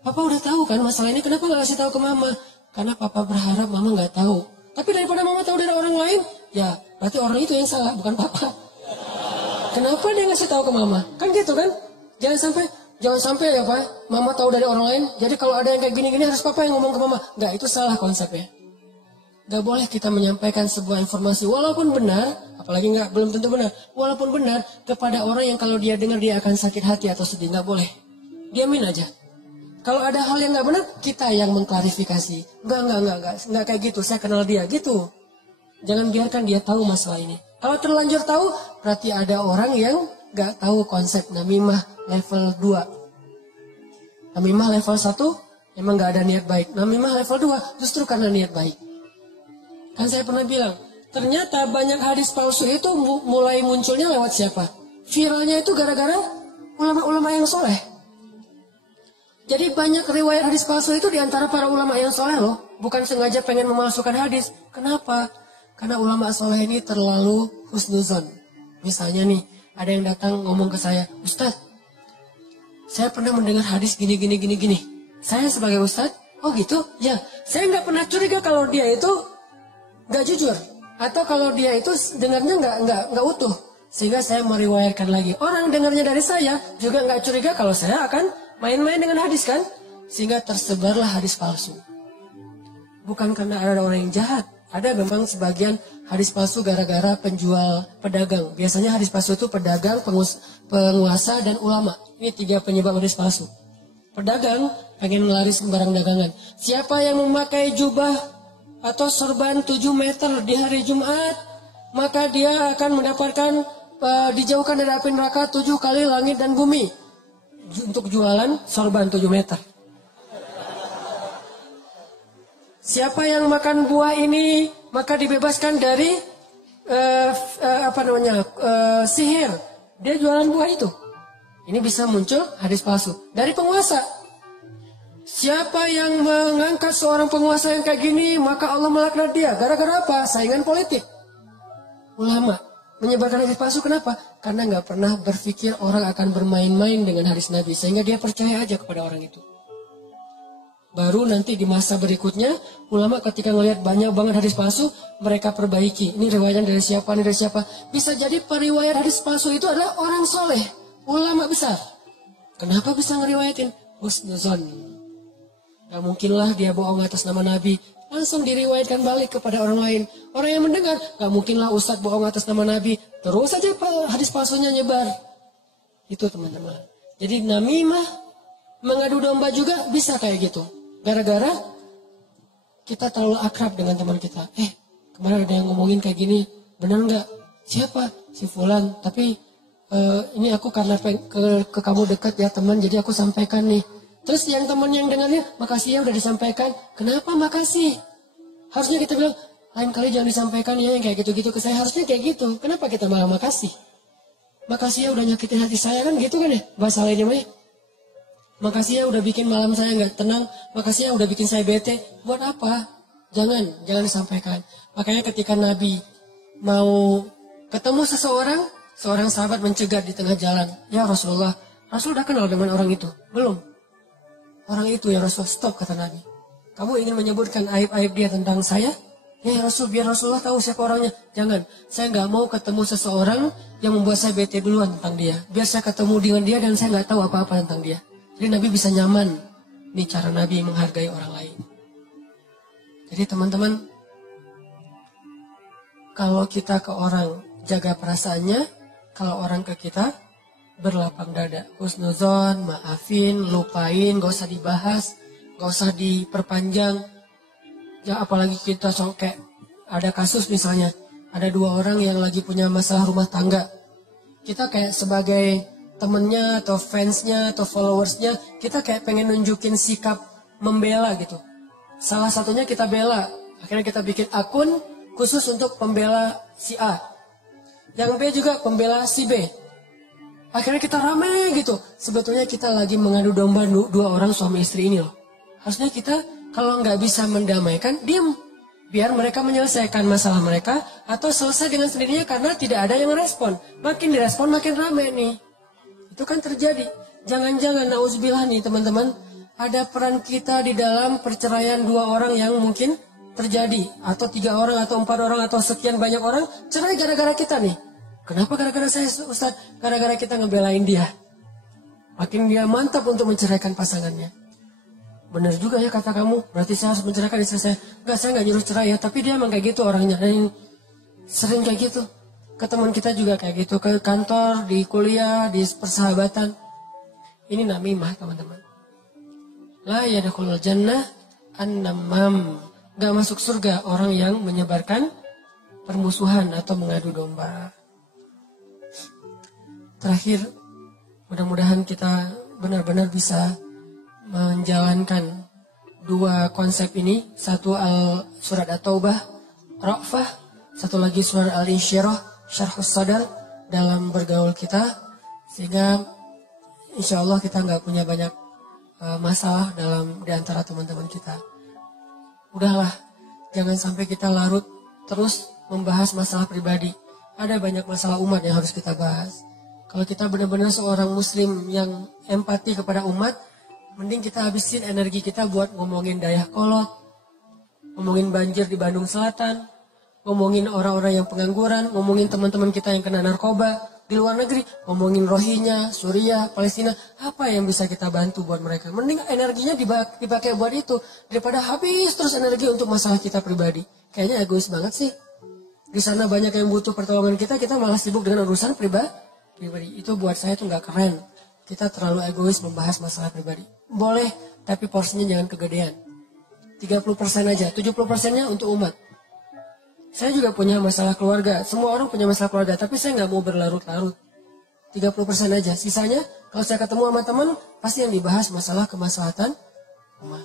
Papa udah tahu kan masalah ini, kenapa nggak kasih tahu ke mama? Karena papa berharap mama nggak tahu. Tapi daripada mama tahu dari orang lain, ya berarti orang itu yang salah, bukan papa. Kenapa dia ngasih tahu ke mama? Kan gitu kan? Jangan sampai ya Pak, mama tahu dari orang lain. Jadi kalau ada yang kayak gini-gini harus papa yang ngomong ke mama. Nggak, itu salah konsepnya. Nggak boleh kita menyampaikan sebuah informasi walaupun benar, apalagi belum tentu benar, walaupun benar kepada orang yang kalau dia dengar dia akan sakit hati atau sedih. Nggak boleh. Diamin aja. Kalau ada hal yang nggak benar, kita yang mengklarifikasi. Nggak kayak gitu. Saya kenal dia gitu. Jangan biarkan dia tahu masalah ini. Kalau terlanjur tahu, berarti ada orang yang nggak tahu konsep namimah level 2. Namimah level 1 emang nggak ada niat baik. Namimah level 2 justru karena niat baik. Kan saya pernah bilang, ternyata banyak hadis palsu itu mulai munculnya lewat siapa? Viralnya itu gara-gara ulama-ulama yang soleh. Jadi banyak riwayat hadis palsu itu diantara para ulama yang soleh loh. Bukan sengaja pengen memalsukan hadis. Kenapa? Karena ulama soleh ini terlalu husnuzon. Misalnya nih, ada yang datang ngomong ke saya, Ustaz, saya pernah mendengar hadis gini. Saya sebagai Ustaz, oh gitu? Ya, saya nggak pernah curiga kalau dia itu nggak jujur, atau kalau dia itu dengarnya nggak utuh, sehingga saya meriwayatkan lagi. Orang dengarnya dari saya juga nggak curiga kalau saya akan main-main dengan hadis kan, sehingga tersebarlah hadis palsu. Bukan karena ada orang yang jahat, ada memang sebagian hadis palsu gara-gara pedagang. Biasanya hadis palsu itu pedagang, penguasa dan ulama. Ini 3 penyebab hadis palsu. Pedagang pengen ngelaris barang dagangan. Siapa yang memakai jubah atau sorban 7 meter di hari Jumat, maka dia akan mendapatkan dijauhkan dari api neraka 7 kali langit dan bumi. Untuk jualan sorban 7 meter. Siapa yang makan buah ini, maka dibebaskan dari sihir. Dia jualan buah itu. Ini bisa muncul hadis palsu dari penguasa. Siapa yang mengangkat seorang penguasa yang kayak gini, maka Allah melaknat dia. Gara-gara apa? Saingan politik. Ulama menyebarkan hadis palsu, kenapa? Karena nggak pernah berpikir orang akan bermain-main dengan hadis Nabi. Sehingga dia percaya aja kepada orang itu. Baru nanti di masa berikutnya, ulama ketika ngelihat banyak banget hadis palsu, mereka perbaiki. Ini riwayatnya dari siapa. Bisa jadi periwayat hadis palsu itu adalah orang soleh, ulama besar. Kenapa bisa ngeriwayatin? Husnuzon. Gak mungkinlah dia bohong atas nama Nabi. Langsung diriwayatkan balik kepada orang lain. Orang yang mendengar, gak mungkinlah Ustadz bohong atas nama Nabi. Terus saja hadis palsunya nyebar. Itu teman-teman. Jadi namimah, mengadu domba juga bisa kayak gitu. Gara-gara kita terlalu akrab dengan teman kita. Kemarin ada yang ngomongin kayak gini. Benar gak? Siapa? Si Fulan. Tapi ini aku karena ke kamu dekat ya teman. Jadi aku sampaikan nih. Terus yang teman yang dengarnya, makasih ya udah disampaikan. Kenapa makasih? Harusnya kita bilang, lain kali jangan disampaikan ya yang kayak gitu-gitu ke saya. Harusnya kayak gitu. Kenapa kita malah makasih? Makasih ya udah nyakitin hati saya kan gitu kan ya. Bahasa lainnya mah ya. Makasih ya udah bikin malam saya gak tenang. Makasih ya udah bikin saya bete. Buat apa? Jangan disampaikan. Makanya ketika Nabi mau ketemu seorang sahabat mencegat di tengah jalan. Ya Rasulullah, Rasul udah kenal dengan orang itu? Belum. Orang itu ya Rasul, stop kata Nabi. Kamu ingin menyebutkan aib-aib dia tentang saya? Rasul, biar Rasulullah tahu siapa orangnya. Jangan, saya nggak mau ketemu seseorang yang membuat saya bete duluan tentang dia. Biar saya ketemu dengan dia dan saya nggak tahu apa-apa tentang dia. Jadi Nabi bisa nyaman. Ini cara Nabi menghargai orang lain. Jadi teman-teman, kalau kita ke orang jaga perasaannya, kalau orang ke kita berlapang dada. Husnuzon, maafin, lupain, gak usah dibahas, gak usah diperpanjang. Ya apalagi kita kayak ada kasus misalnya, ada 2 orang yang lagi punya masalah rumah tangga. Kita kayak sebagai temennya atau fansnya atau followersnya, kita kayak pengen nunjukin sikap membela gitu. Salah satunya kita bela, akhirnya kita bikin akun khusus untuk pembela si A. Yang B juga pembela si B. Akhirnya kita rame gitu. Sebetulnya kita lagi mengadu domba 2 orang suami istri ini loh. Harusnya kita kalau nggak bisa mendamaikan, diam. Biar mereka menyelesaikan masalah mereka atau selesai dengan sendirinya karena tidak ada yang respon. Makin direspon makin rame nih. Itu kan terjadi. Jangan-jangan nauzubillah nih teman-teman, ada peran kita di dalam perceraian 2 orang yang mungkin terjadi. Atau 3 orang atau 4 orang atau sekian banyak orang cerai gara-gara kita nih. Kenapa gara-gara saya Ustaz? Gara-gara kita ngebelain dia. Makin dia mantap untuk menceraikan pasangannya. Benar juga ya kata kamu, berarti saya harus menceraikan istri saya. Enggak, saya nggak nyuruh cerai ya, tapi dia emang kayak gitu orangnya. Dan sering kayak gitu. Ke teman kita juga kayak gitu, ke kantor, di kuliah, di persahabatan. Ini namimah teman-teman. La yadkhulul jannah an-namam. Gak masuk surga orang yang menyebarkan permusuhan atau mengadu domba. Terakhir, mudah-mudahan kita benar-benar bisa menjalankan 2 konsep ini. Satu surat At-Taubah, Ra'fah. Satu lagi surat Al-Insyirah, Syarhus Sadar dalam bergaul kita. Sehingga insya Allah kita nggak punya banyak masalah di antara teman-teman kita. Udahlah, jangan sampai kita larut terus membahas masalah pribadi. Ada banyak masalah umat yang harus kita bahas. Kalau kita benar-benar seorang muslim yang empati kepada umat, mending kita habisin energi kita buat ngomongin Dayakolot, ngomongin banjir di Bandung Selatan, ngomongin orang-orang yang pengangguran, ngomongin teman-teman kita yang kena narkoba di luar negeri, ngomongin Rohingya, Suriah, Palestina, apa yang bisa kita bantu buat mereka. Mending energinya dipakai buat itu, daripada habis terus energi untuk masalah kita pribadi. Kayaknya egois banget sih. Di sana banyak yang butuh pertolongan kita malah sibuk dengan urusan pribadi. Itu buat saya tuh nggak keren. Kita terlalu egois membahas masalah pribadi. Boleh, tapi porsinya jangan kegedean. 30% aja, 70%-nya untuk umat. Saya juga punya masalah keluarga. Semua orang punya masalah keluarga, tapi saya nggak mau berlarut-larut. 30% aja. Sisanya, kalau saya ketemu sama teman, pasti yang dibahas masalah kemaslahatan umat.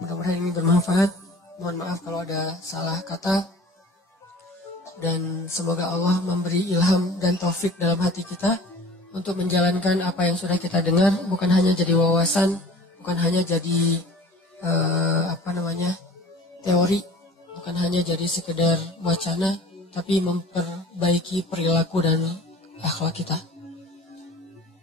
Mudah-mudahan ini bermanfaat. Mohon maaf kalau ada salah kata. Dan semoga Allah memberi ilham dan taufik dalam hati kita untuk menjalankan apa yang sudah kita dengar. Bukan hanya jadi wawasan, bukan hanya jadi teori. Bukan hanya jadi sekedar wacana, tapi memperbaiki perilaku dan akhlak kita.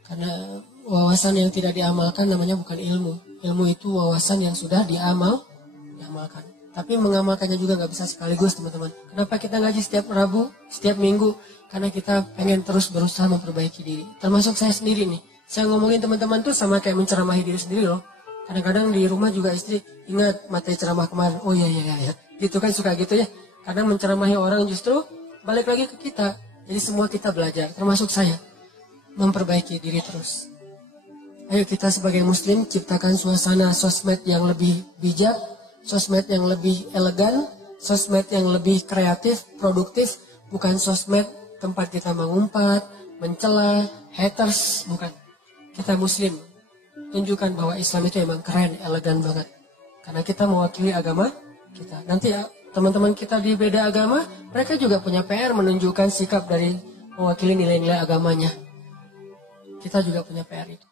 Karena wawasan yang tidak diamalkan namanya bukan ilmu. Ilmu itu wawasan yang sudah diamalkan. Tapi mengamalkannya juga nggak bisa sekaligus teman-teman. Kenapa kita ngaji setiap Rabu, setiap Minggu? Karena kita pengen terus berusaha memperbaiki diri. Termasuk saya sendiri nih. Saya ngomongin teman-teman tuh sama kayak menceramahi diri sendiri loh. Kadang-kadang di rumah juga istri, ingat materi ceramah kemarin. Oh iya. Gitu kan suka gitu ya. Kadang menceramahi orang justru balik lagi ke kita. Jadi semua kita belajar, termasuk saya. Memperbaiki diri terus. Ayo kita sebagai muslim ciptakan suasana sosmed yang lebih bijak, sosmed yang lebih elegan, sosmed yang lebih kreatif, produktif. Bukan sosmed tempat kita mengumpat, mencela, haters, bukan. Kita muslim. Tunjukkan bahwa Islam itu emang keren, elegan banget. Karena kita mewakili agama kita. Nanti teman-teman kita di beda agama, mereka juga punya PR menunjukkan sikap dari mewakili nilai-nilai agamanya. Kita juga punya PR itu.